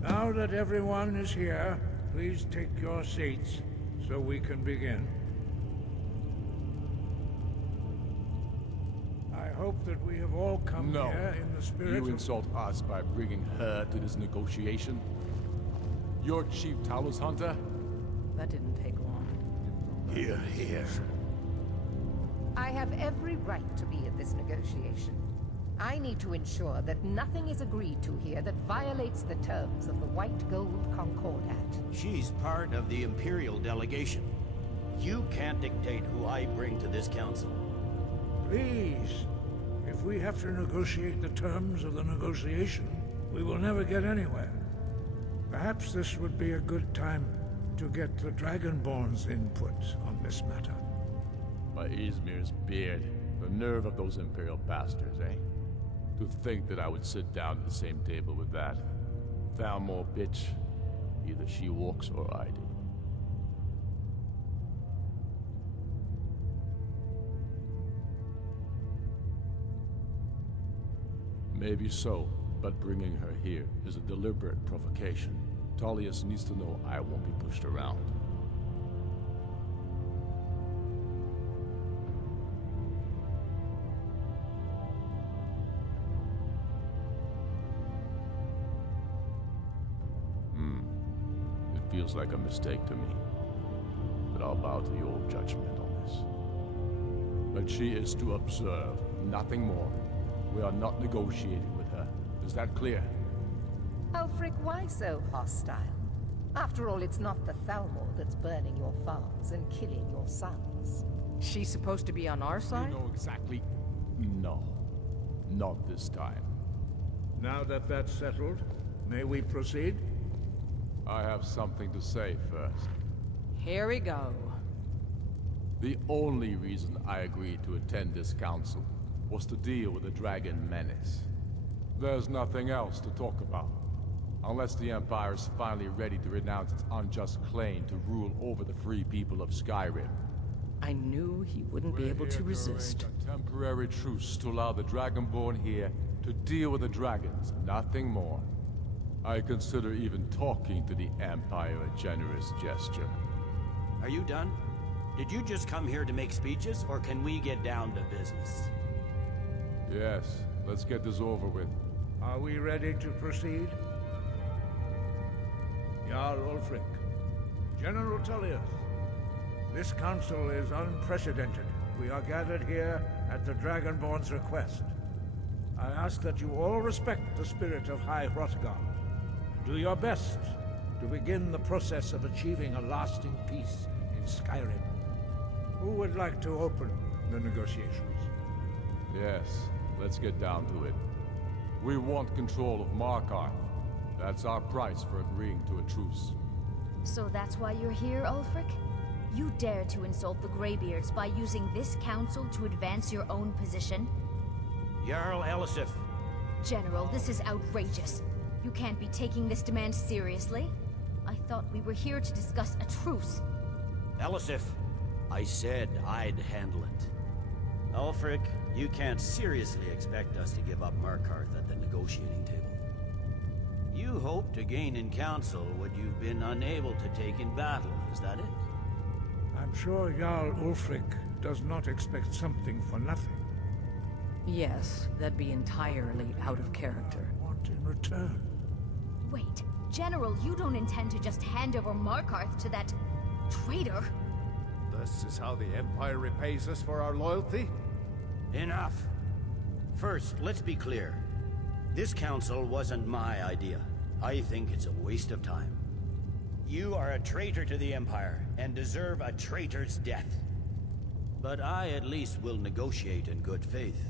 Now that everyone is here, please take your seats so we can begin. I hope that we have all come here in the spirit You insult us by bringing her to this negotiation? You're Chief Talos Hunter? That didn't take long. Here, here. I have every right to be at this negotiation. I need to ensure that nothing is agreed to here that violates the terms of the White Gold Concordat. She's part of the Imperial delegation. You can't dictate who I bring to this council. Please, if we have to negotiate the terms of the negotiation, we will never get anywhere. Perhaps this would be a good time to get the Dragonborn's input on this matter. By Izmir's beard, the nerve of those Imperial bastards, eh? To think that I would sit down at the same table with that. Thalmor bitch. Either she walks or I do. Maybe so, but bringing her here is a deliberate provocation. Tullius needs to know I won't be pushed around. Feels like a mistake to me, but I'll bow to your judgment on this. But she is to observe, nothing more. We are not negotiating with her. Is that clear? Ulfric, why so hostile? After all, it's not the Thalmor that's burning your farms and killing your sons. She's supposed to be on our side? You know exactly. No. Not this time. Now that that's settled, may we proceed? I have something to say first. Here we go. The only reason I agreed to attend this council was to deal with the dragon menace. There's nothing else to talk about. Unless the Empire is finally ready to renounce its unjust claim to rule over the free people of Skyrim. I knew he wouldn't be able to resist. A temporary truce to allow the Dragonborn here to deal with the dragons, nothing more. I consider even talking to the Empire a generous gesture. Are you done? Did you just come here to make speeches, or can we get down to business? Yes, let's get this over with. Are we ready to proceed? Jarl Ulfric, General Tullius, this council is unprecedented. We are gathered here at the Dragonborn's request. I ask that you all respect the spirit of High Hrothgar. Do your best to begin the process of achieving a lasting peace in Skyrim. Who would like to open the negotiations? Yes, let's get down to it. We want control of Markarth. That's our price for agreeing to a truce. So that's why you're here, Ulfric? You dare to insult the Greybeards by using this council to advance your own position? Jarl Elisif. General, this is outrageous. You can't be taking this demand seriously. I thought we were here to discuss a truce. Elisif, I said I'd handle it. Ulfric, you can't seriously expect us to give up Markarth at the negotiating table. You hope to gain in council what you've been unable to take in battle. is that it? I'm sure Jarl Ulfric does not expect something for nothing. Yes, that'd be entirely out of character. What in return? Wait, General, you don't intend to just hand over Markarth to that traitor? This is how the Empire repays us for our loyalty? Enough! First, let's be clear. This council wasn't my idea. I think it's a waste of time. You are a traitor to the Empire, and deserve a traitor's death. But I at least will negotiate in good faith.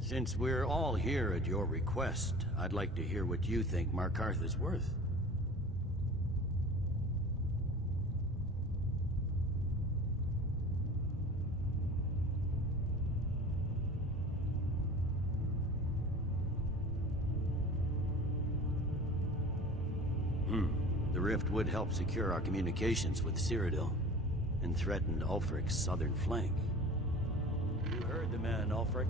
Since we're all here at your request, I'd like to hear what you think Markarth is worth. The rift would help secure our communications with Cyrodiil, and threatened Ulfric's southern flank. You heard the man, Ulfric.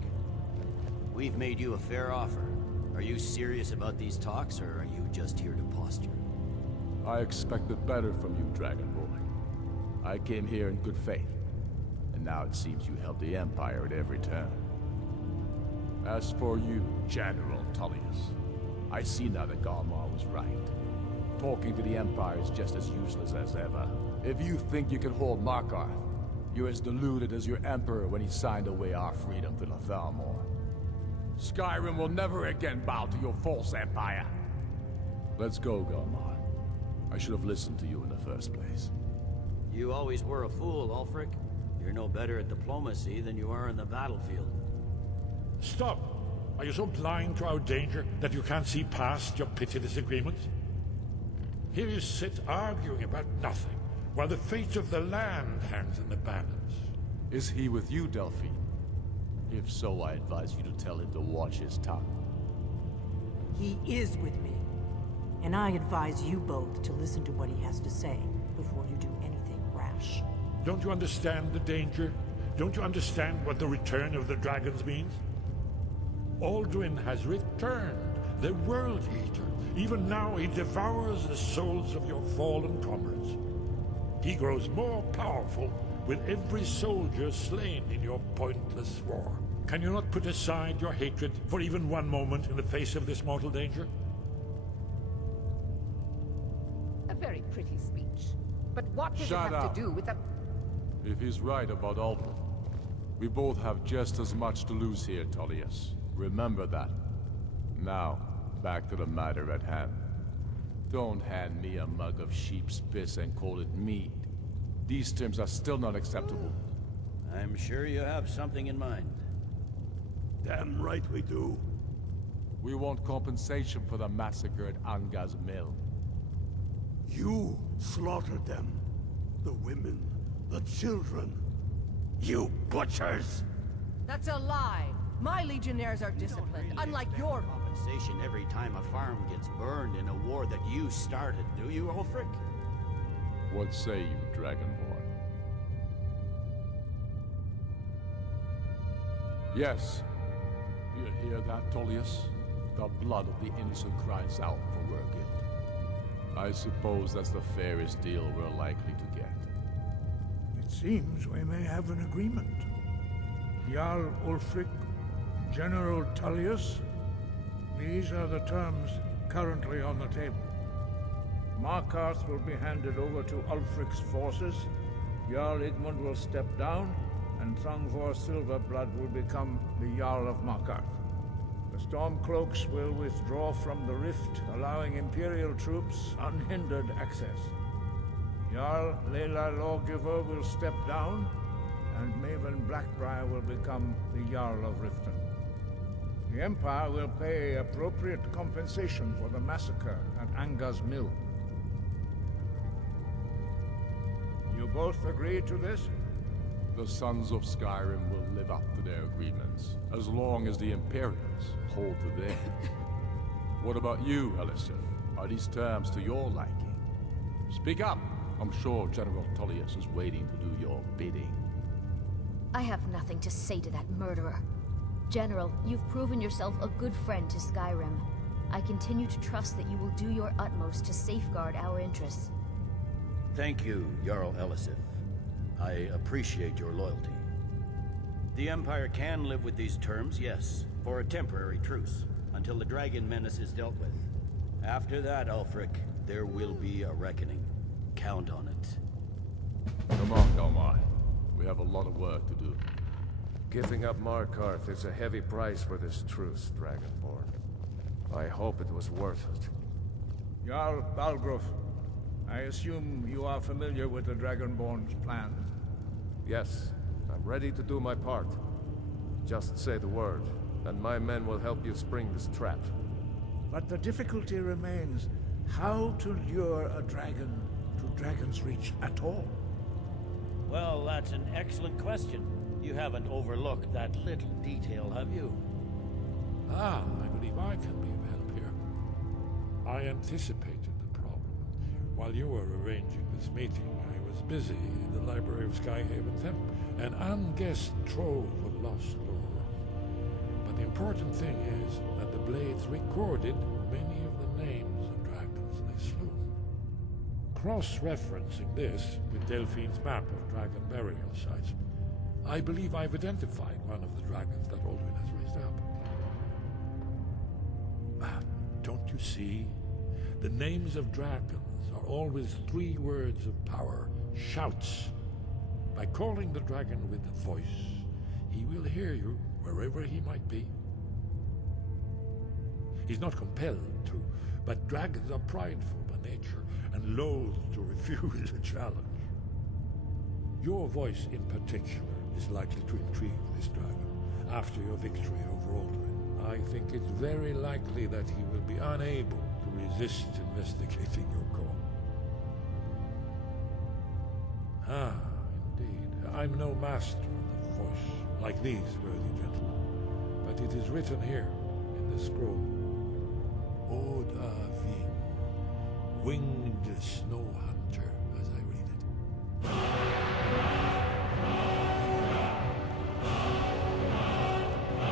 We've made you a fair offer. Are you serious about these talks, or are you just here to posture? I expected better from you, Dragonborn. I came here in good faith, and now it seems you help the Empire at every turn. As for you, General Tullius, I see now that Galmar was right. Talking to the Empire is just as useless as ever. If you think you can hold Markarth, you're as deluded as your Emperor when he signed away our freedom to Lathalmor. Skyrim will never again bow to your false empire. Let's go, Galmar. I should have listened to you in the first place. You always were a fool, Ulfric. You're no better at diplomacy than you are in the battlefield. Stop! Are you so blind to our danger that you can't see past your pitiless agreements? Here you sit arguing about nothing, while the fate of the land hangs in the balance. Is he with you, Delphine? If so, I advise you to tell him to watch his tongue. He is with me. And I advise you both to listen to what he has to say before you do anything rash. Don't you understand the danger? Don't you understand what the return of the dragons means? Alduin has returned, the World Eater. Even now he devours the souls of your fallen comrades. He grows more powerful with every soldier slain in your pointless war. Can you not put aside your hatred for even one moment in the face of this mortal danger? A very pretty speech. But what does Shut it have up. to do with the... If he's right about Alduin, we both have just as much to lose here, Tullius. Remember that. Now, back to the matter at hand. Don't hand me a mug of sheep's piss and call it mead. These terms are still not acceptable. I'm sure you have something in mind. Damn right we do. We want compensation for the massacre at Anga's mill. You slaughtered them. The women, the children. You butchers! That's a lie. My legionnaires are disciplined, unlike your... Compensation every time a farm gets burned in a war that you started, do you, Ulfric? What say you, Dragonborn? Yes. You hear that, Tullius? The blood of the innocent cries out for Wergild. I suppose that's the fairest deal we're likely to get. It seems we may have an agreement. Jarl Ulfric, General Tullius, these are the terms currently on the table. Markarth will be handed over to Ulfric's forces, Jarl Igmund will step down, and Thangvor Silverblood will become the Jarl of Markarth. The Stormcloaks will withdraw from the rift, allowing Imperial troops unhindered access. Jarl Leila Lawgiver will step down, and Maven Blackbriar will become the Jarl of Riften. The Empire will pay appropriate compensation for the massacre at Anga's mill. You both agree to this? The Sons of Skyrim will live up to their agreements, as long as the Imperials hold to theirs. What about you, Elisif? Are these terms to your liking? Speak up! I'm sure General Tullius is waiting to do your bidding. I have nothing to say to that murderer. General, you've proven yourself a good friend to Skyrim. I continue to trust that you will do your utmost to safeguard our interests. Thank you, Jarl Elisif. I appreciate your loyalty. The Empire can live with these terms, yes, for a temporary truce, until the dragon menace is dealt with. After that, Ulfric, there will be a reckoning. Count on it. Come on, Galmar. We have a lot of work to do. Giving up Markarth is a heavy price for this truce, Dragonborn. I hope it was worth it. Jarl Balgruuf, I assume you are familiar with the Dragonborn's plan? Yes, I'm ready to do my part. Just say the word, and my men will help you spring this trap. But the difficulty remains how to lure a dragon to Dragon's Reach at all. Well, that's an excellent question. You haven't overlooked that little detail, have you? Ah, I believe I can be of help here. I anticipated the problem. While you were arranging this meeting, I was busy in the library of Skyhaven Temp, an unguessed trove of lost lore. But the important thing is that the Blades recorded many of the names of dragons they slew. Cross-referencing this with Delphine's map of dragon burial sites, I believe I've identified one of the dragons that Alduin has raised up. Don't you see? The names of dragons are always 3 words of power, shouts. By calling the dragon with a voice, he will hear you wherever he might be. He's not compelled to, but dragons are prideful by nature and loath to refuse a challenge. Your voice in particular is likely to intrigue this dragon after your victory over Alduin. I think it's very likely that he will be unable to resist investigating your call. Ah, indeed. I'm no master of the voice, like these worthy gentlemen, but it is written here in the scroll. Oda Ving, winged snow hunter, as I read it.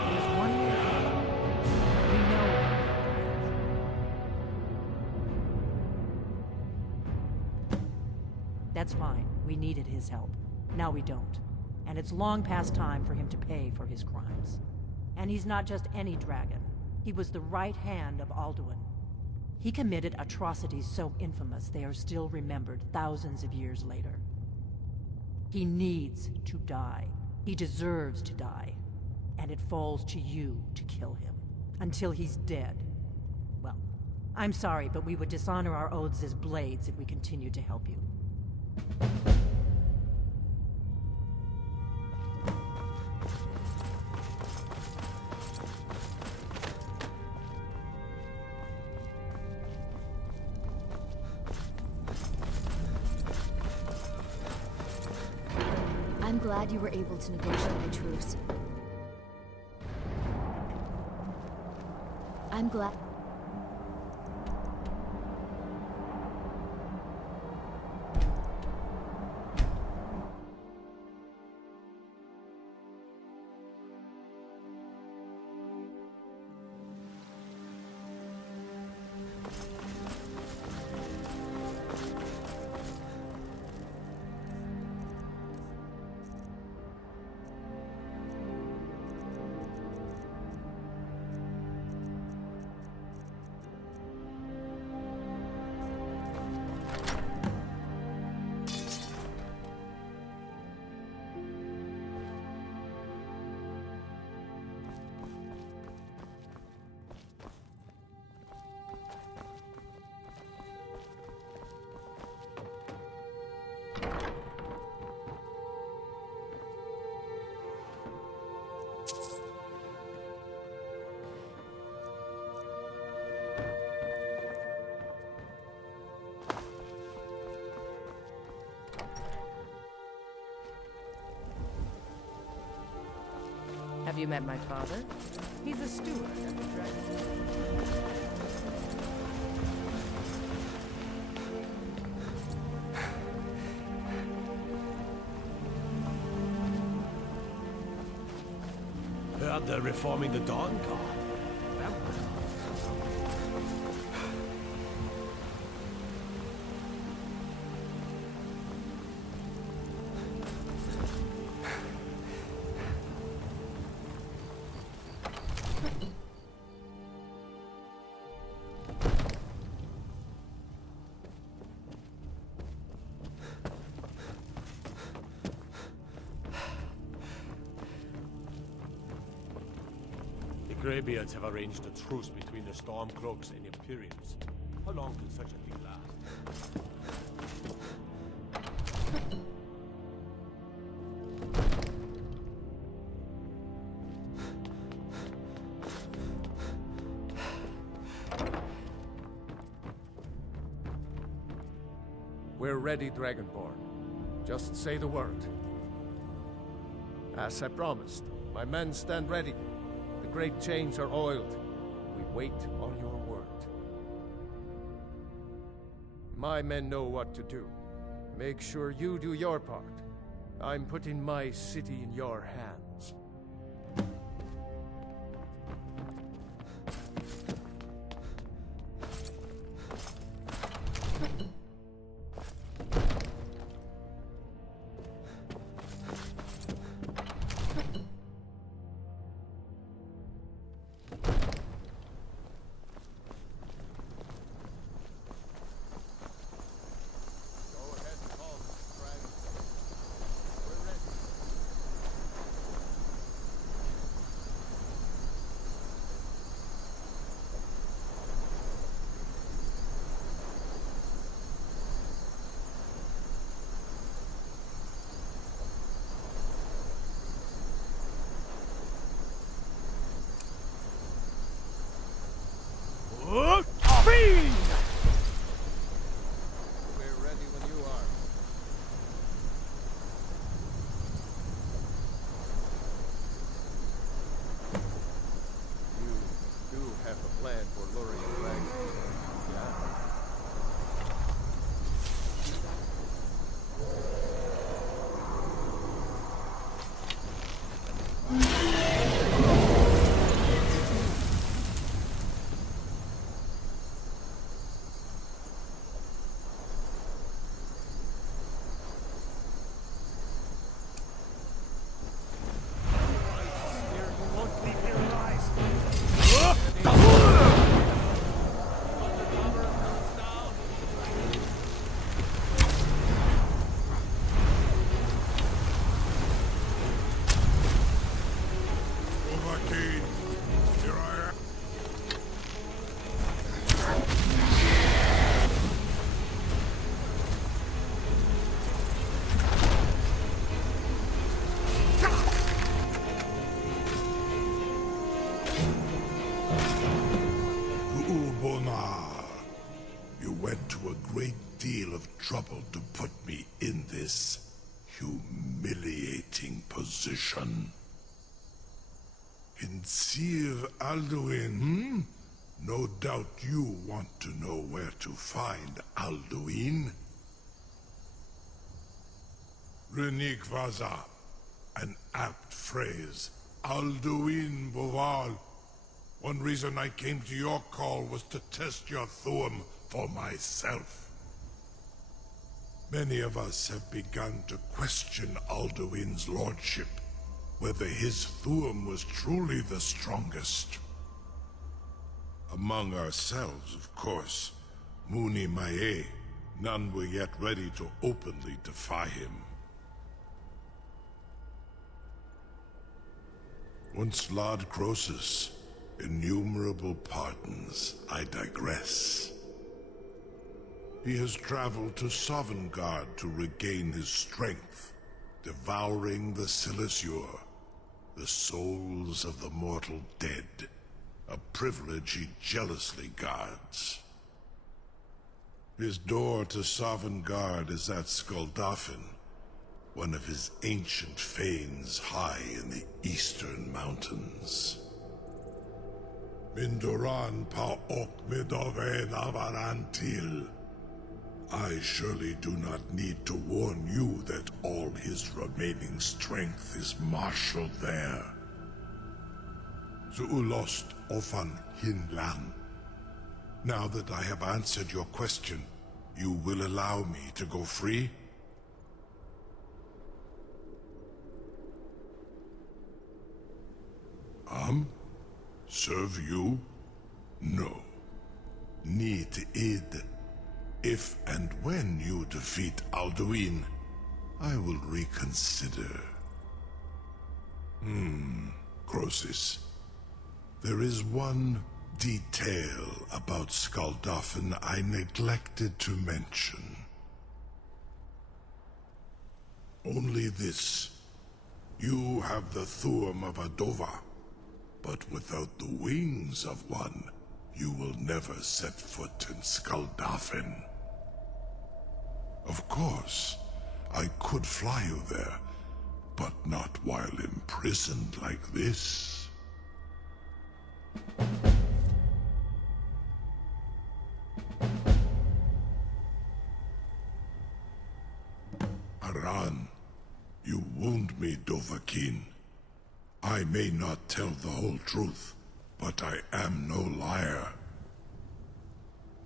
There's one more. We know. That's fine. We needed his help. Now we don't. And it's long past time for him to pay for his crimes. And he's not just any dragon. He was the right hand of Alduin. He committed atrocities so infamous they are still remembered thousands of years later. He needs to die. He deserves to die. And it falls to you to kill him. Until he's dead. Well, I'm sorry, but we would dishonor our oaths as blades if we continued to help you. I'm glad you were able to negotiate a truce. I'm glad... Have you met my father? He's a steward at the Dragon. Heard they're reforming the Dawn Guard. Greybeards have arranged a truce between the Stormcloaks and Imperials. How long can such a thing last? We're ready, Dragonborn. Just say the word. As I promised, my men stand ready. The great chains are oiled. We wait on your word. My men know what to do. Make sure you do your part. I'm putting my city in your hands. We're ready when you are. You do have a plan for luring a dragon, yeah? You went to a great deal of trouble to put me in this humiliating position. In Sir Alduin, No doubt you want to know where to find Alduin. Renik Vaza, an apt phrase. Alduin Boval. One reason I came to your call was to test your Thuum for myself. Many of us have begun to question Alduin's lordship, whether his Thuum was truly the strongest. Among ourselves, of course, Muni Mae, none were yet ready to openly defy him. Once Lord Croesus, innumerable pardons, I digress. He has traveled to Sovngarde to regain his strength, devouring the Silesure, the souls of the mortal dead, a privilege he jealously guards. His door to Sovngarde is at Skuldafn, one of his ancient fanes high in the eastern mountains. Mindoran pa ok midoven avarantil. I surely do not need to warn you that all his remaining strength is marshaled there. Zuulost ofan hinlan. Now that I have answered your question, you will allow me to go free? Serve you? No. Need id. If and when you defeat Alduin, I will reconsider. Croesus. There is one detail about Skuldafn I neglected to mention. Only this. You have the Thuum of Adova, but without the wings of one, you will never set foot in Skuldafn. Of course, I could fly you there, but not while imprisoned like this. Aran, you wound me, Dovahkiin. I may not tell the whole truth, but I am no liar.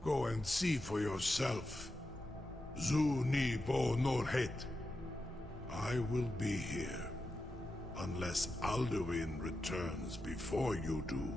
Go and see for yourself. Zu ni bo norhet. I will be here, unless Alduin returns before you do.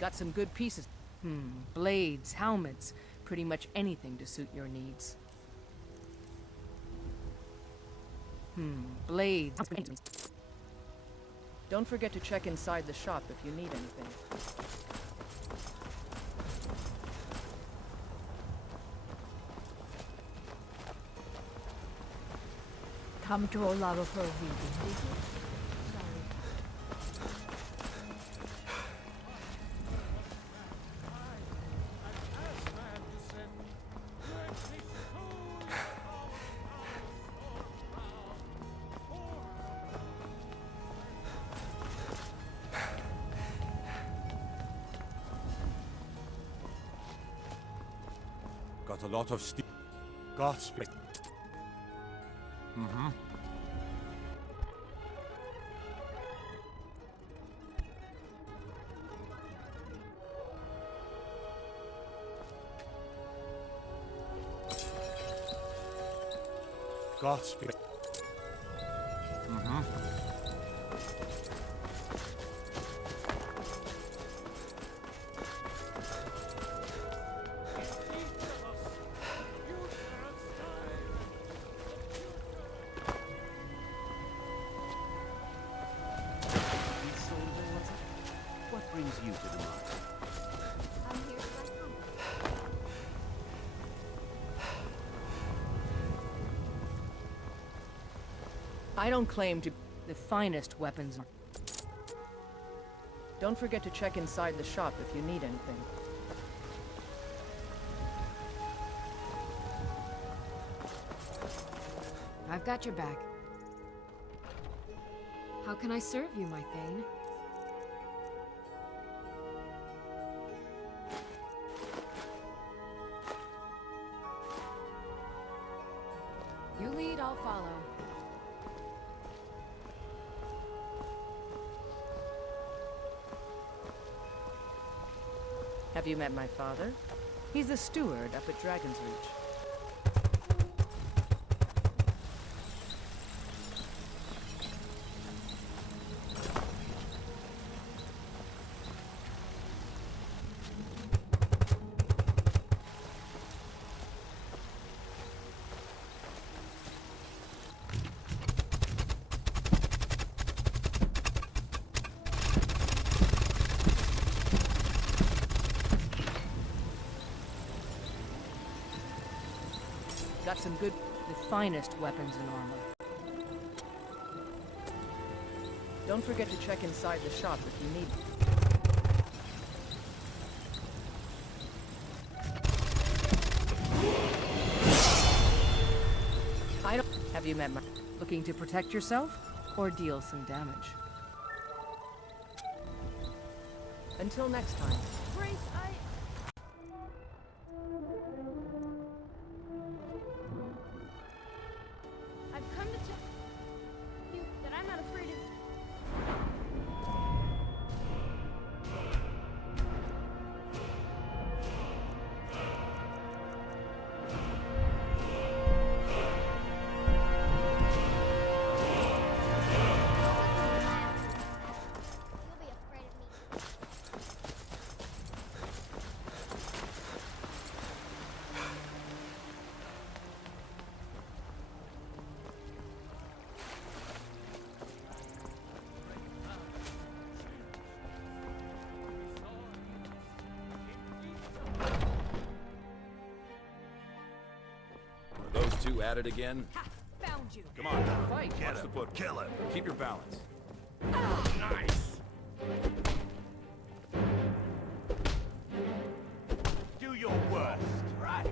Got some good pieces. Blades, helmets, pretty much anything to suit your needs. Blades. Don't forget to check inside the shop if you need anything. Come to Olava for a reading, did you? Got a lot of steel. Godspeed. Godspeed. What brings you to the market? I'm here to buy something. I don't claim to be the finest weapons. Don't forget to check inside the shop if you need anything. I've got your back. How can I serve you, my Thane? You lead, I'll follow. Have you met my father? He's the steward up at Dragon's Reach. Got some good, the finest weapons and armor. Don't forget to check inside the shop if you need. I don't. Have you met my? Looking to protect yourself or deal some damage? Until next time. Grace, I've come to two at it again? Found you. Come on, Fight. get him. Kill him. Keep your balance. Nice. Do your worst. Right.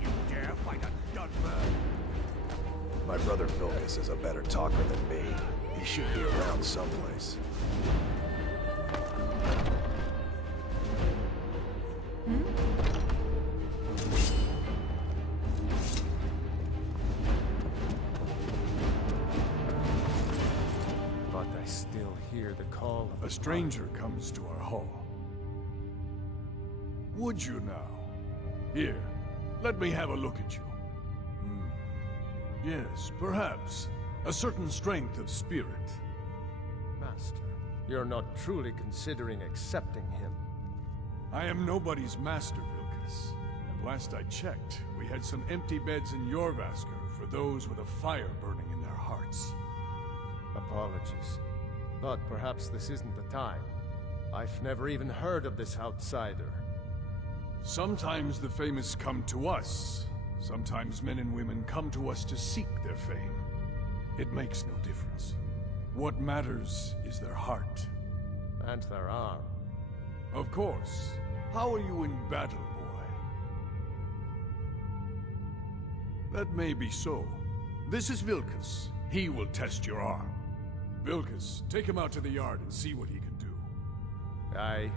You dare fight a Dunmer? My brother Vilcus is a better talker than me. He should be around someplace. But I still hear the call of A stranger comes to our hall. Would you now? Here, let me have a look at you. Yes, perhaps. A certain strength of spirit. Master, you're not truly considering accepting him. I am nobody's master, Vilcus. And last I checked, we had some empty beds in Jorvaskr for those with a fire burning in their hearts. Apologies. But perhaps this isn't the time. I've never even heard of this outsider. Sometimes the famous come to us. Sometimes men and women come to us to seek their fame. It makes no difference. What matters is their heart. And their arm. Of course. How are you in battle, boy? That may be so. This is Vilcus. He will test your arm. Vilcus, take him out to the yard and see what he can do. Aye.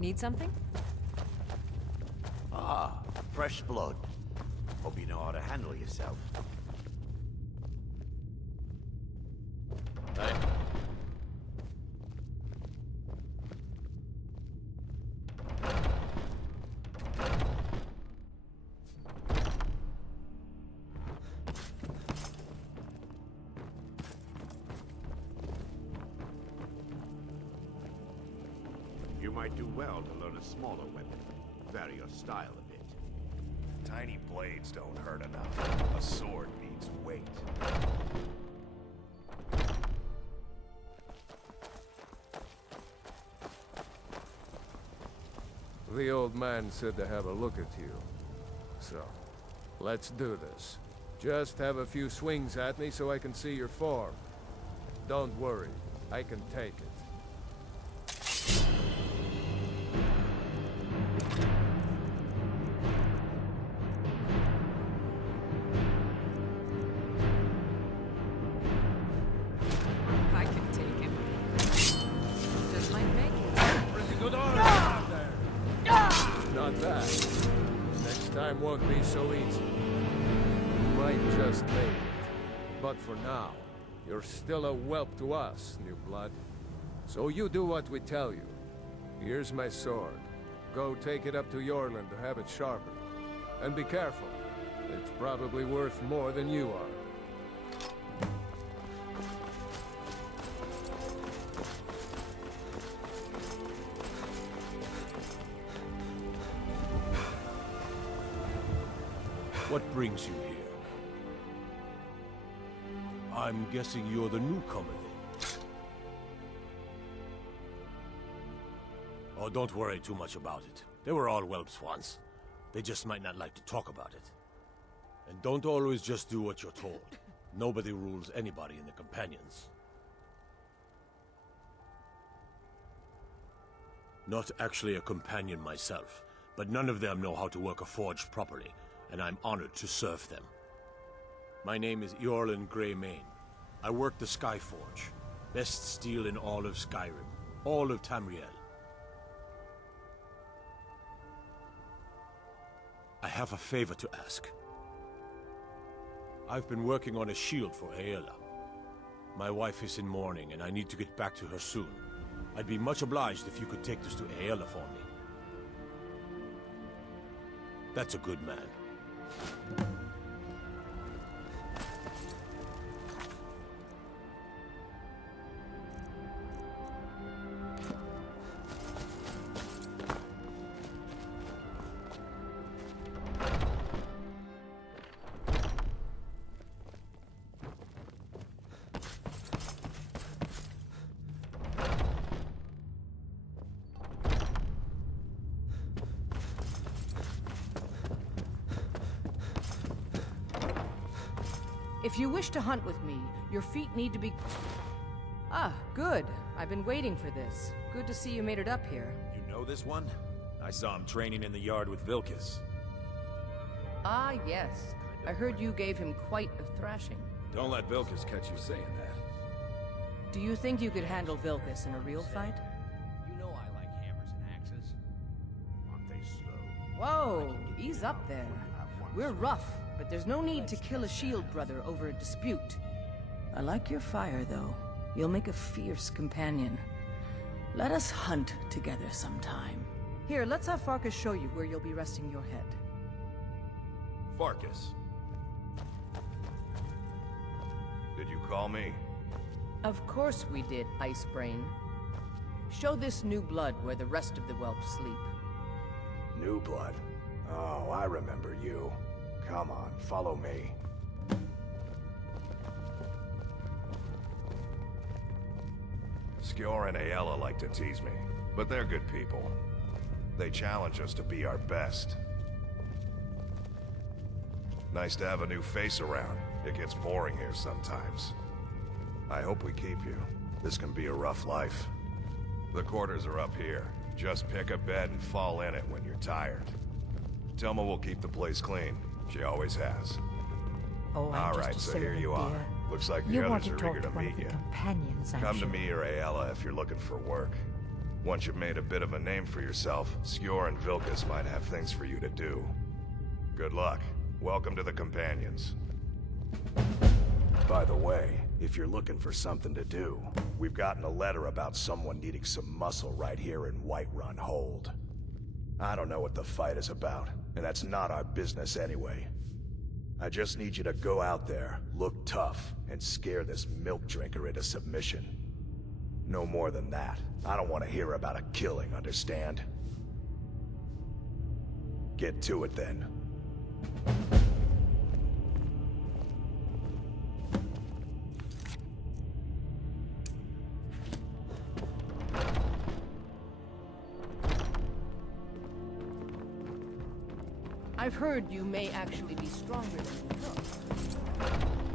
Need something? Ah, fresh blood. Hope you know how to handle yourself. Hey. You might do well to learn a smaller weapon. Vary your style a bit. Tiny blades don't hurt enough. A sword needs weight. The old man said to have a look at you. So, let's do this. Just have a few swings at me so I can see your form. Don't worry, I can take it. I can take him. Just might make it. Pretty good arm out there. Not bad. Next time won't be so easy. You might just make it. But for now, you're still a whelp to us, new blood. So you do what we tell you. Here's my sword. Go take it up to Yorland to have it sharpened. And be careful. It's probably worth more than you are. What brings you here? I'm guessing you're the newcomer then. Oh, don't worry too much about it. They were all whelps once. They just might not like to talk about it. And don't always just do what you're told. Nobody rules anybody in the companions. Not actually a companion myself, but none of them know how to work a forge properly, and I'm honored to serve them. My name is Eorlin Greymane. I work the Skyforge. Best steel in all of Skyrim. All of Tamriel. I have a favor to ask. I've been working on a shield for Aela. My wife is in mourning, and I need to get back to her soon. I'd be much obliged if you could take this to Aela for me. That's a good man. If you wish to hunt with me, your feet need to be... Ah, good. I've been waiting for this. Good to see you made it up here. You know this one? I saw him training in the yard with Vilkas. Ah, yes. I heard you gave him quite a thrashing. Don't let Vilkas catch you saying that. Do you think you could handle Vilkas in a real fight? You know I like hammers and axes. Aren't they slow? Whoa, ease up there. We're rough, but there's no need to kill a shield brother over a dispute. I like your fire, though. You'll make a fierce companion. Let us hunt together sometime. Here, let's have Farkas show you where you'll be resting your head. Farkas. Did you call me? Of course we did, Ice Brain. Show this new blood where the rest of the whelps sleep. New blood? Oh, I remember you. Come on, follow me. Skjor and Aella like to tease me, but they're good people. They challenge us to be our best. Nice to have a new face around. It gets boring here sometimes. I hope we keep you. This can be a rough life. The quarters are up here. Just pick a bed and fall in it when you're tired. Telma will keep the place clean. She always has. Oh, I'm All right, so here you are. Looks like the You want others to are talk eager to to one meet of the you. companions, I'm Come to sure. me or Aella if you're looking for work. Once you've made a bit of a name for yourself, Skjor and Vilkas might have things for you to do. Good luck. Welcome to the Companions. By the way, if you're looking for something to do, we've gotten a letter about someone needing some muscle right here in Whiterun Hold. I don't know what the fight is about, and that's not our business anyway. I just need you to go out there, look tough, and scare this milk drinker into submission. No more than that. I don't want to hear about a killing, understand? Get to it then. I've heard you may actually be stronger than you look.